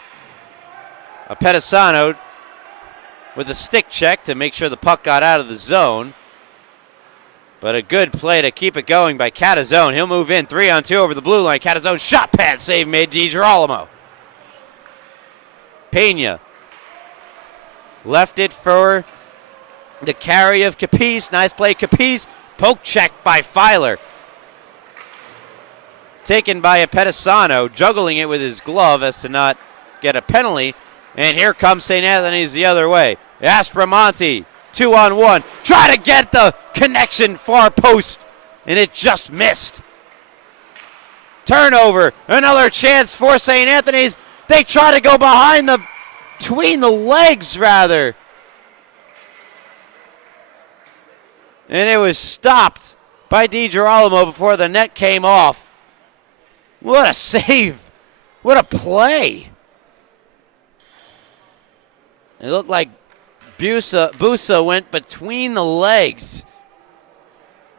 Apetisano with a stick check to make sure the puck got out of the zone. But a good play to keep it going by Catazone. He'll move in 3-on-2 over the blue line. Catazone shot pad save made DiGirolamo. Pena left it for the carry of Capiz. Nice play, Capiz. Poke check by Filer. Taken by Apetisano, juggling it with his glove as to not get a penalty. And here comes St. Anthony's the other way. Aspromonte, 2-on-1. Try to get the connection far post, and it just missed. Turnover, another chance for St. Anthony's. They try to go between the legs, rather. And it was stopped by DiGirolamo before the net came off. What a save. What a play. It looked like Busa went between the legs.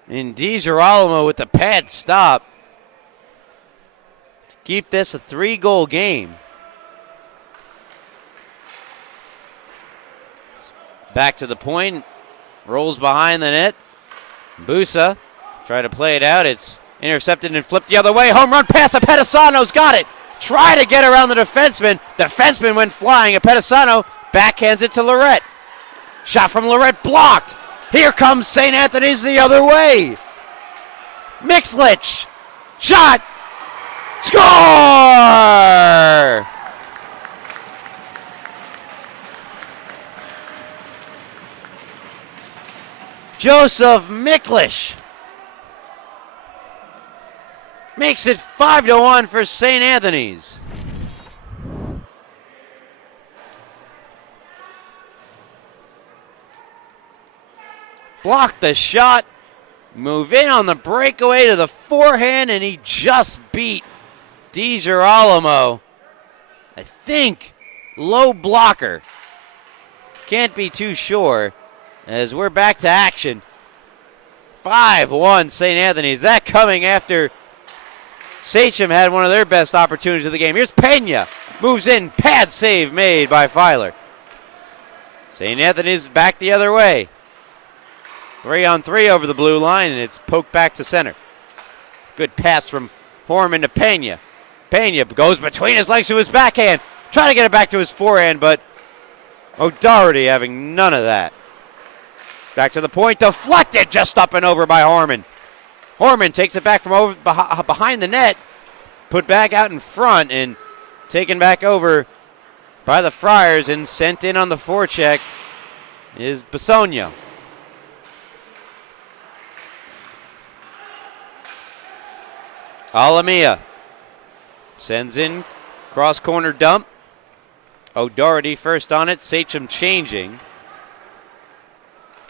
And DiGirolamo with the pad stop. Keep this a 3-goal game. Back to the point. Rolls behind the net. Busa try to play it out. It's intercepted and flipped the other way. Home run pass. Apetisano's got it. Try to get around the defenseman. Defenseman went flying. Apetisano backhands it to Lorette. Shot from Lorette blocked. Here comes St. Anthony's the other way. Mixlich. Shot. Score! Joseph Miklish makes it 5-1 for St. Anthony's. Blocked the shot, move in on the breakaway to the forehand, and he just beat DiGirolamo. I think low blocker. Can't be too sure as we're back to action. 5-1 St. Anthony's. That coming after Sachem had one of their best opportunities of the game. Here's Pena. Moves in. Pad save made by Filer. St. Anthony's back the other way. 3-on-3 over the blue line, and it's poked back to center. Good pass from Horman to Pena. Pena goes between his legs to his backhand. Trying to get it back to his forehand, but O'Doherty having none of that. Back to the point, deflected just up and over by Horman. Horman takes it back from over behind the net, put back out in front, and taken back over by the Friars and sent in on the forecheck is Bisogno. Alamia sends in cross corner dump. O'Doherty first on it, Sachem changing.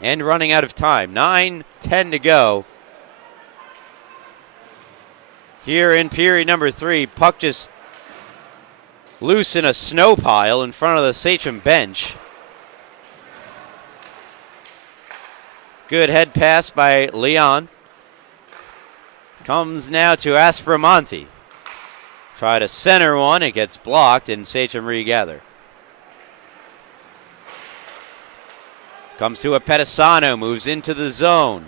And running out of time. 9:10 to go. Here in period number 3, puck just loose in a snow pile in front of the Sachem bench. Good head pass by Leon. Comes now to Aspromonte. Try to center one, it gets blocked, and Sachem regather. Comes to a Pedisano, moves into the zone.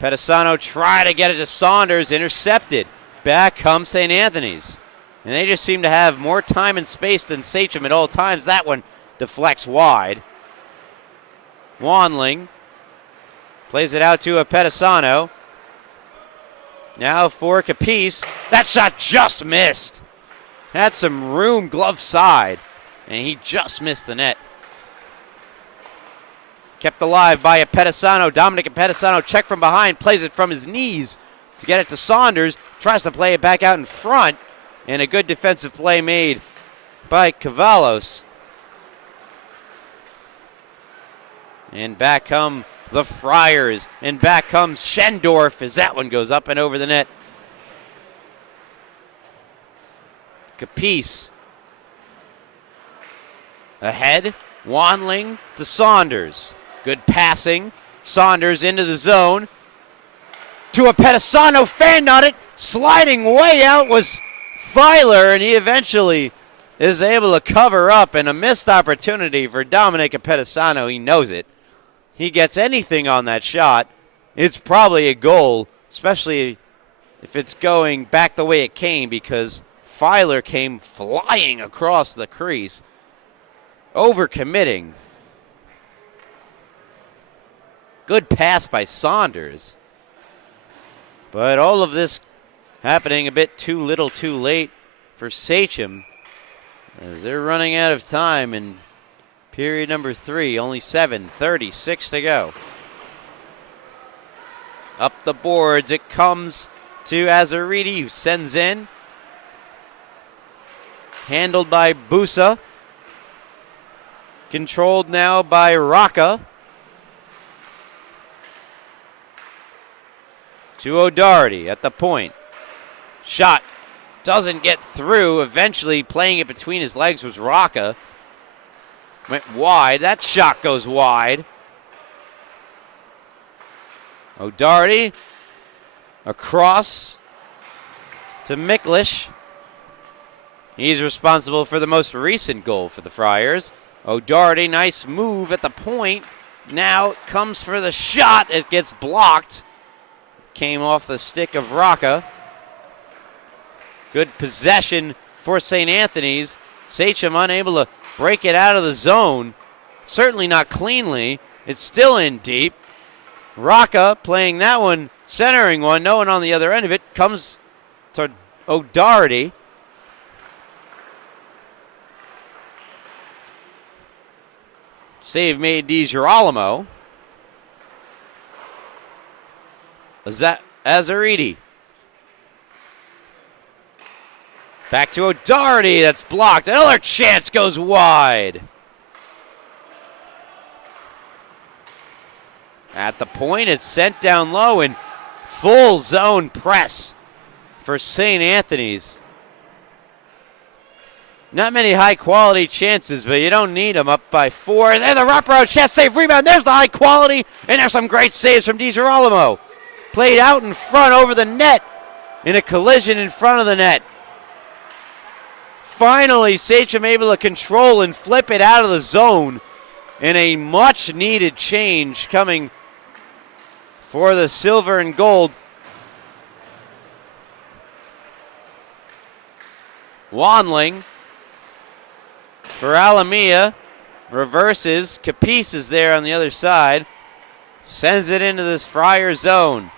Pedisano try to get it to Saunders, intercepted. Back comes St. Anthony's. And they just seem to have more time and space than Sachem at all times. That one deflects wide. Wanling plays it out to a Pedisano. Now for Capice. That shot just missed. Had some room glove side, and he just missed the net. Kept alive by a Pedisano. Dominic Pedisano check from behind, plays it from his knees to get it to Saunders. Tries to play it back out in front, and a good defensive play made by Cavalos. And back come the Friars, and back comes Schendorf as that one goes up and over the net. Capice ahead, Wanling to Saunders. Good passing, Saunders into the zone. To a Pedisano, fanned on it, sliding way out was Filer, and he eventually is able to cover up, and a missed opportunity for Dominic Pedisano. He knows it. He gets anything on that shot, it's probably a goal, especially if it's going back the way it came, because Filer came flying across the crease, overcommitting. Good pass by Saunders. But all of this happening a bit too little too late for Sachem, as they're running out of time in period number 3, only 7:36 to go. Up the boards, it comes to Azaridi, who sends in. Handled by Busa. Controlled now by Rocca. To O'Doherty at the point. Shot doesn't get through. Eventually playing it between his legs was Rocca. Went wide. That shot goes wide. O'Doherty across to Miklish. He's responsible for the most recent goal for the Friars. O'Doherty, nice move at the point. Now comes for the shot. It gets blocked. Came off the stick of Rocca. Good possession for St. Anthony's. Sachem unable to break it out of the zone. Certainly not cleanly. It's still in deep. Rocca playing that one, centering one. No one on the other end of it. Comes to O'Doherty. Save made DiGirolamo. Azaridi. Back to O'Doherty. That's blocked. Another chance goes wide. At the point, it's sent down low and full zone press for St. Anthony's. Not many high-quality chances, but you don't need them. Up by 4. And the wraparound chest save rebound. There's the high quality, and there's some great saves from DiGirolamo. Played out in front over the net in a collision in front of the net. Finally, Sachem able to control and flip it out of the zone in a much-needed change coming for the silver and gold. Wanling for Alamia, reverses. Capice is there on the other side. Sends it into this Friar zone.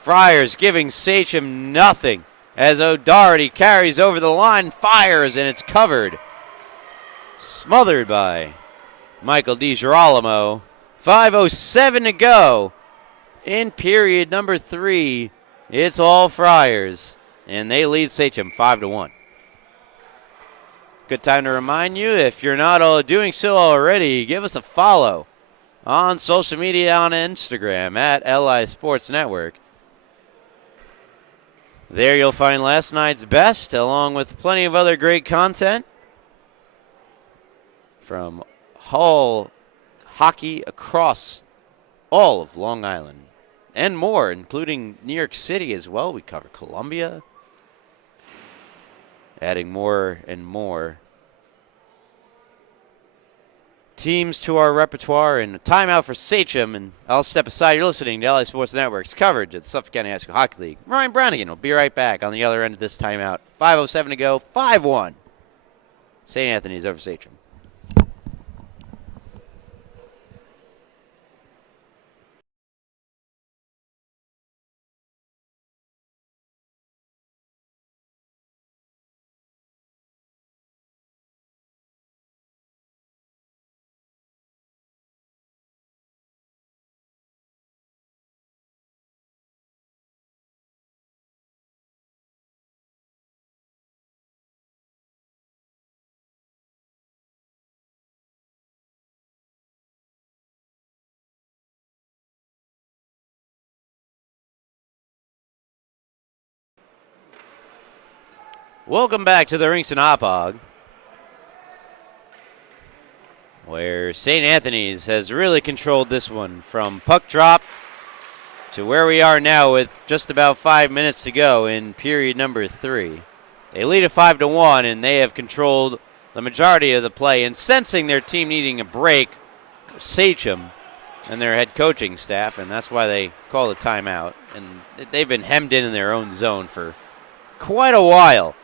Friars giving Sachem nothing as O'Doherty carries over the line, fires, and it's covered. Smothered by Michael DiGirolamo. 5:07 to go in period number 3. It's all Friars, and they lead Sachem 5-1. Good time to remind you, if you're not all doing so already, give us a follow on social media on Instagram at LI Sports Network. There you'll find last night's best, along with plenty of other great content from Hull hockey across all of Long Island and more, including New York City as well. We cover Columbia, adding more and more teams to our repertoire. And a timeout for Sachem, and I'll step aside. You're listening to LA Sports Network's coverage of the Suffolk County High School Hockey League. Ryan Brownigan will be right back on the other end of this timeout. 5:07 to go, 5-1. St. Anthony's over Sachem. Welcome back to the Rinks and Hauppauge, where St. Anthony's has really controlled this one from puck drop to where we are now with just about 5 minutes to go in period number 3. They lead it 5-1, and they have controlled the majority of the play. And sensing their team needing a break, Sachem and their head coaching staff, and that's why they call the timeout. And they've been hemmed in their own zone for quite a while.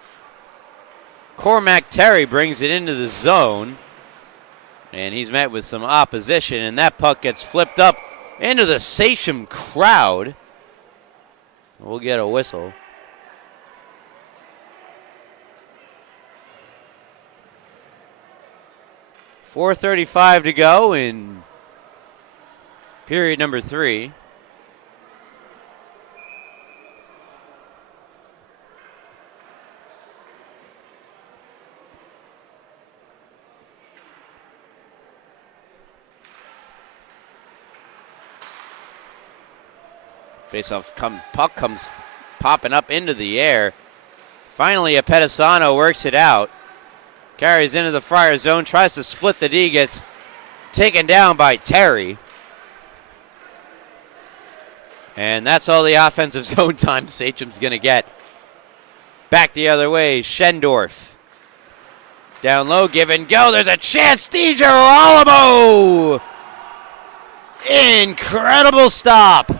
Cormac Terry brings it into the zone, and he's met with some opposition, and that puck gets flipped up into the Sachem crowd. We'll get a whistle. .435 to go in period number 3. Face-off puck comes popping up into the air. Finally, Apetesano works it out. Carries into the Friar zone, tries to split the D, gets taken down by Terry. And that's all the offensive zone time Sachem's going to get. Back the other way, Schendorf. Down low, give and go. There's a chance. DiGirolamo! Incredible stop.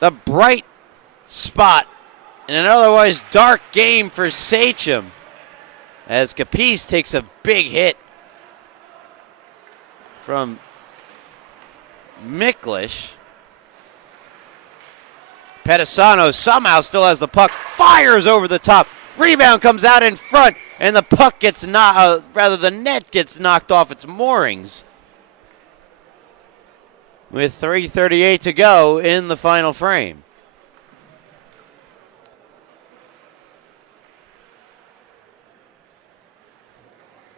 The bright spot in an otherwise dark game for Sachem, as Capice takes a big hit from Miklish. Pedisano somehow still has the puck, fires over the top. Rebound comes out in front, and the puck gets the net gets knocked off its moorings. With 3:38 to go in the final frame.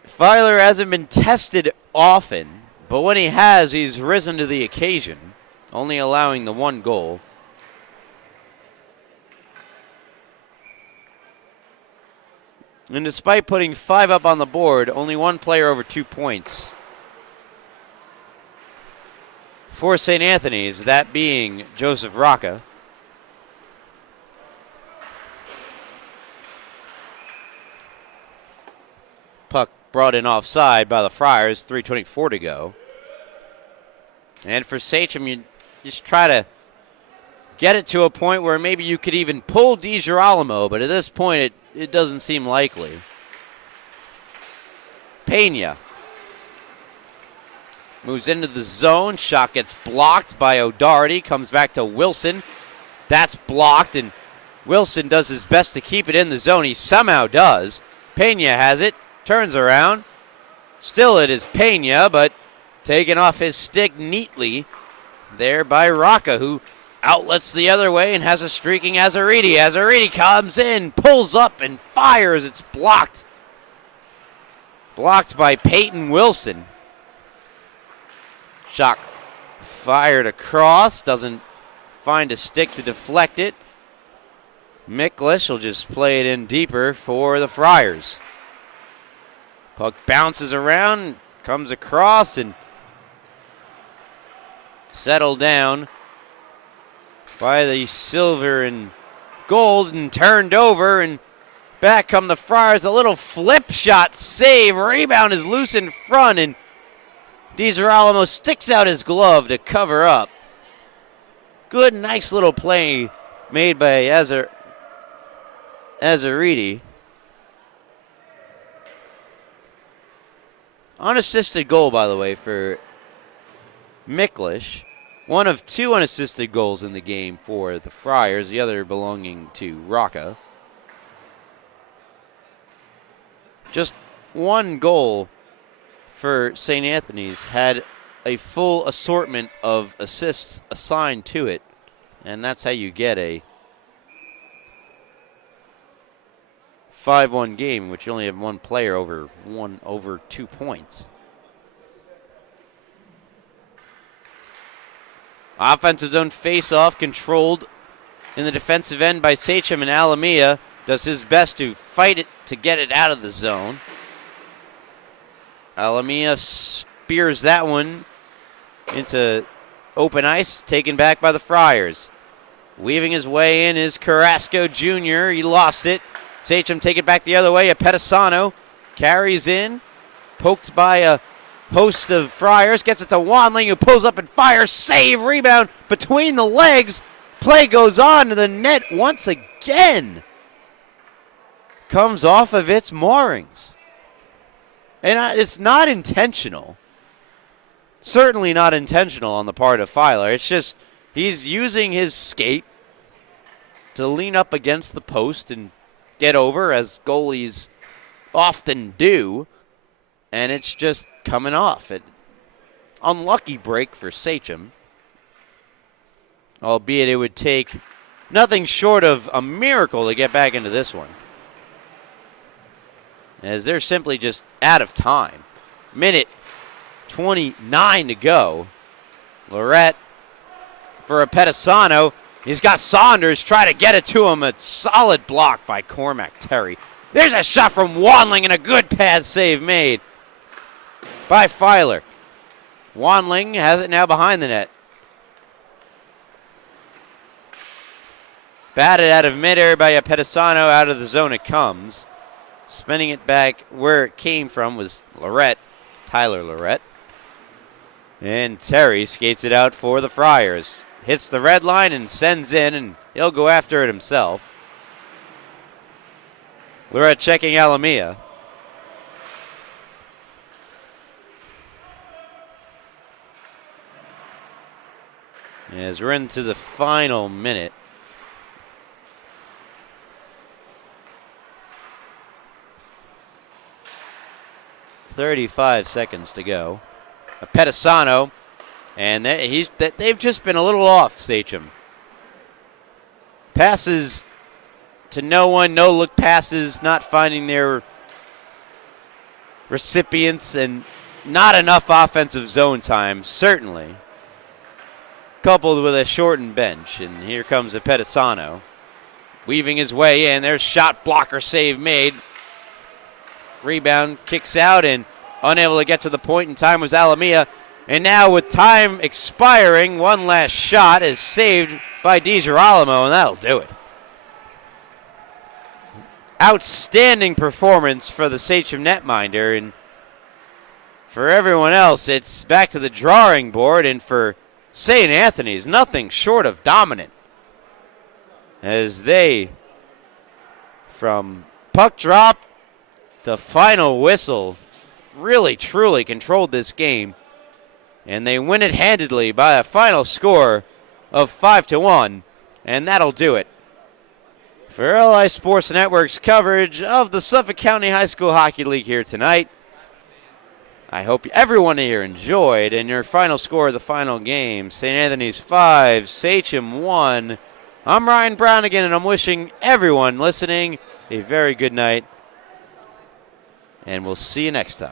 Filer hasn't been tested often, but when he has, he's risen to the occasion, only allowing the one goal. And despite putting 5 up on the board, only one player over 2 points. For St. Anthony's, that being Joseph Rocca. Puck brought in offside by the Friars, 3:24 to go. And for Sachem, you just try to get it to a point where maybe you could even pull DiGirolamo, but at this point it doesn't seem likely. Pena moves into the zone. Shot gets blocked by O'Doherty. Comes back to Wilson. That's blocked, and Wilson does his best to keep it in the zone. He somehow does. Pena has it. Turns around. Still it is Pena, but taken off his stick neatly there by Rocca, who outlets the other way and has a streaking Azaridi. Azaridi comes in, pulls up, and fires. It's blocked. Blocked by Peyton Wilson. Shot fired across. Doesn't find a stick to deflect it. Miklish will just play it in deeper for the Friars. Puck bounces around, comes across, and settled down by the silver and gold and turned over, and back come the Friars. A little flip shot save. Rebound is loose in front, and DiGirolamo sticks out his glove to cover up. Good, nice little play made by Azaridi. Unassisted goal, by the way, for Miklish. One of 2 unassisted goals in the game for the Friars, the other belonging to Rocca. Just 1 goal for St. Anthony's had a full assortment of assists assigned to it, and that's how you get a 5-1 game, which you only have one player over 2 points. Offensive zone face-off controlled in the defensive end by Sachem, and Alamia does his best to fight it to get it out of the zone. Alamia spears that one into open ice, taken back by the Friars. Weaving his way in is Carrasco Jr. He lost it. Sachem take it back the other way. A Pedisano carries in, poked by a host of Friars, gets it to Wanling, who pulls up and fires. Save, rebound between the legs. Play goes on to the net once again. Comes off of its moorings. And it's not intentional. Certainly not intentional on the part of Filer. It's just he's using his skate to lean up against the post and get over, as goalies often do, and it's just coming off. Unlucky break for Sachem, albeit it would take nothing short of a miracle to get back into this one, as they're simply just out of time. Minute 29 to go. Lorette for a Pedisano. He's got Saunders try to get it to him. A solid block by Cormac Terry. There's a shot from Wanling and a good pad save made by Filer. Wanling has it now behind the net. Batted out of midair by a Pedisano. Out of the zone it comes. Spinning it back where it came from was Lorette, Tyler Lorette. And Terry skates it out for the Friars. Hits the red line and sends in, and he'll go after it himself. Lorette checking Alamia. As we're into the final minute 35 seconds to go. Pedisano, and they've just been a little off, Sachem. Passes to no one, no look passes, not finding their recipients, and not enough offensive zone time, certainly. Coupled with a shortened bench, and here comes a Pedisano. Weaving his way in, there's shot blocker save made. Rebound, kicks out, and unable to get to the point in time was Alamia. And now with time expiring, one last shot is saved by DiGirolamo, and that'll do it. Outstanding performance for the Sachem netminder, and for everyone else, it's back to the drawing board, and for St. Anthony's, nothing short of dominant, as they, from puck drop to final whistle, really truly controlled this game, and they win it handedly by a final score of 5-1, and that'll do it for LI Sports Network's coverage of the Suffolk County High School Hockey League here tonight. I hope everyone here enjoyed, and your final score of the final game, St. Anthony's 5, Sachem 1. I'm Ryan Brown again, and I'm wishing everyone listening a very good night, and we'll see you next time.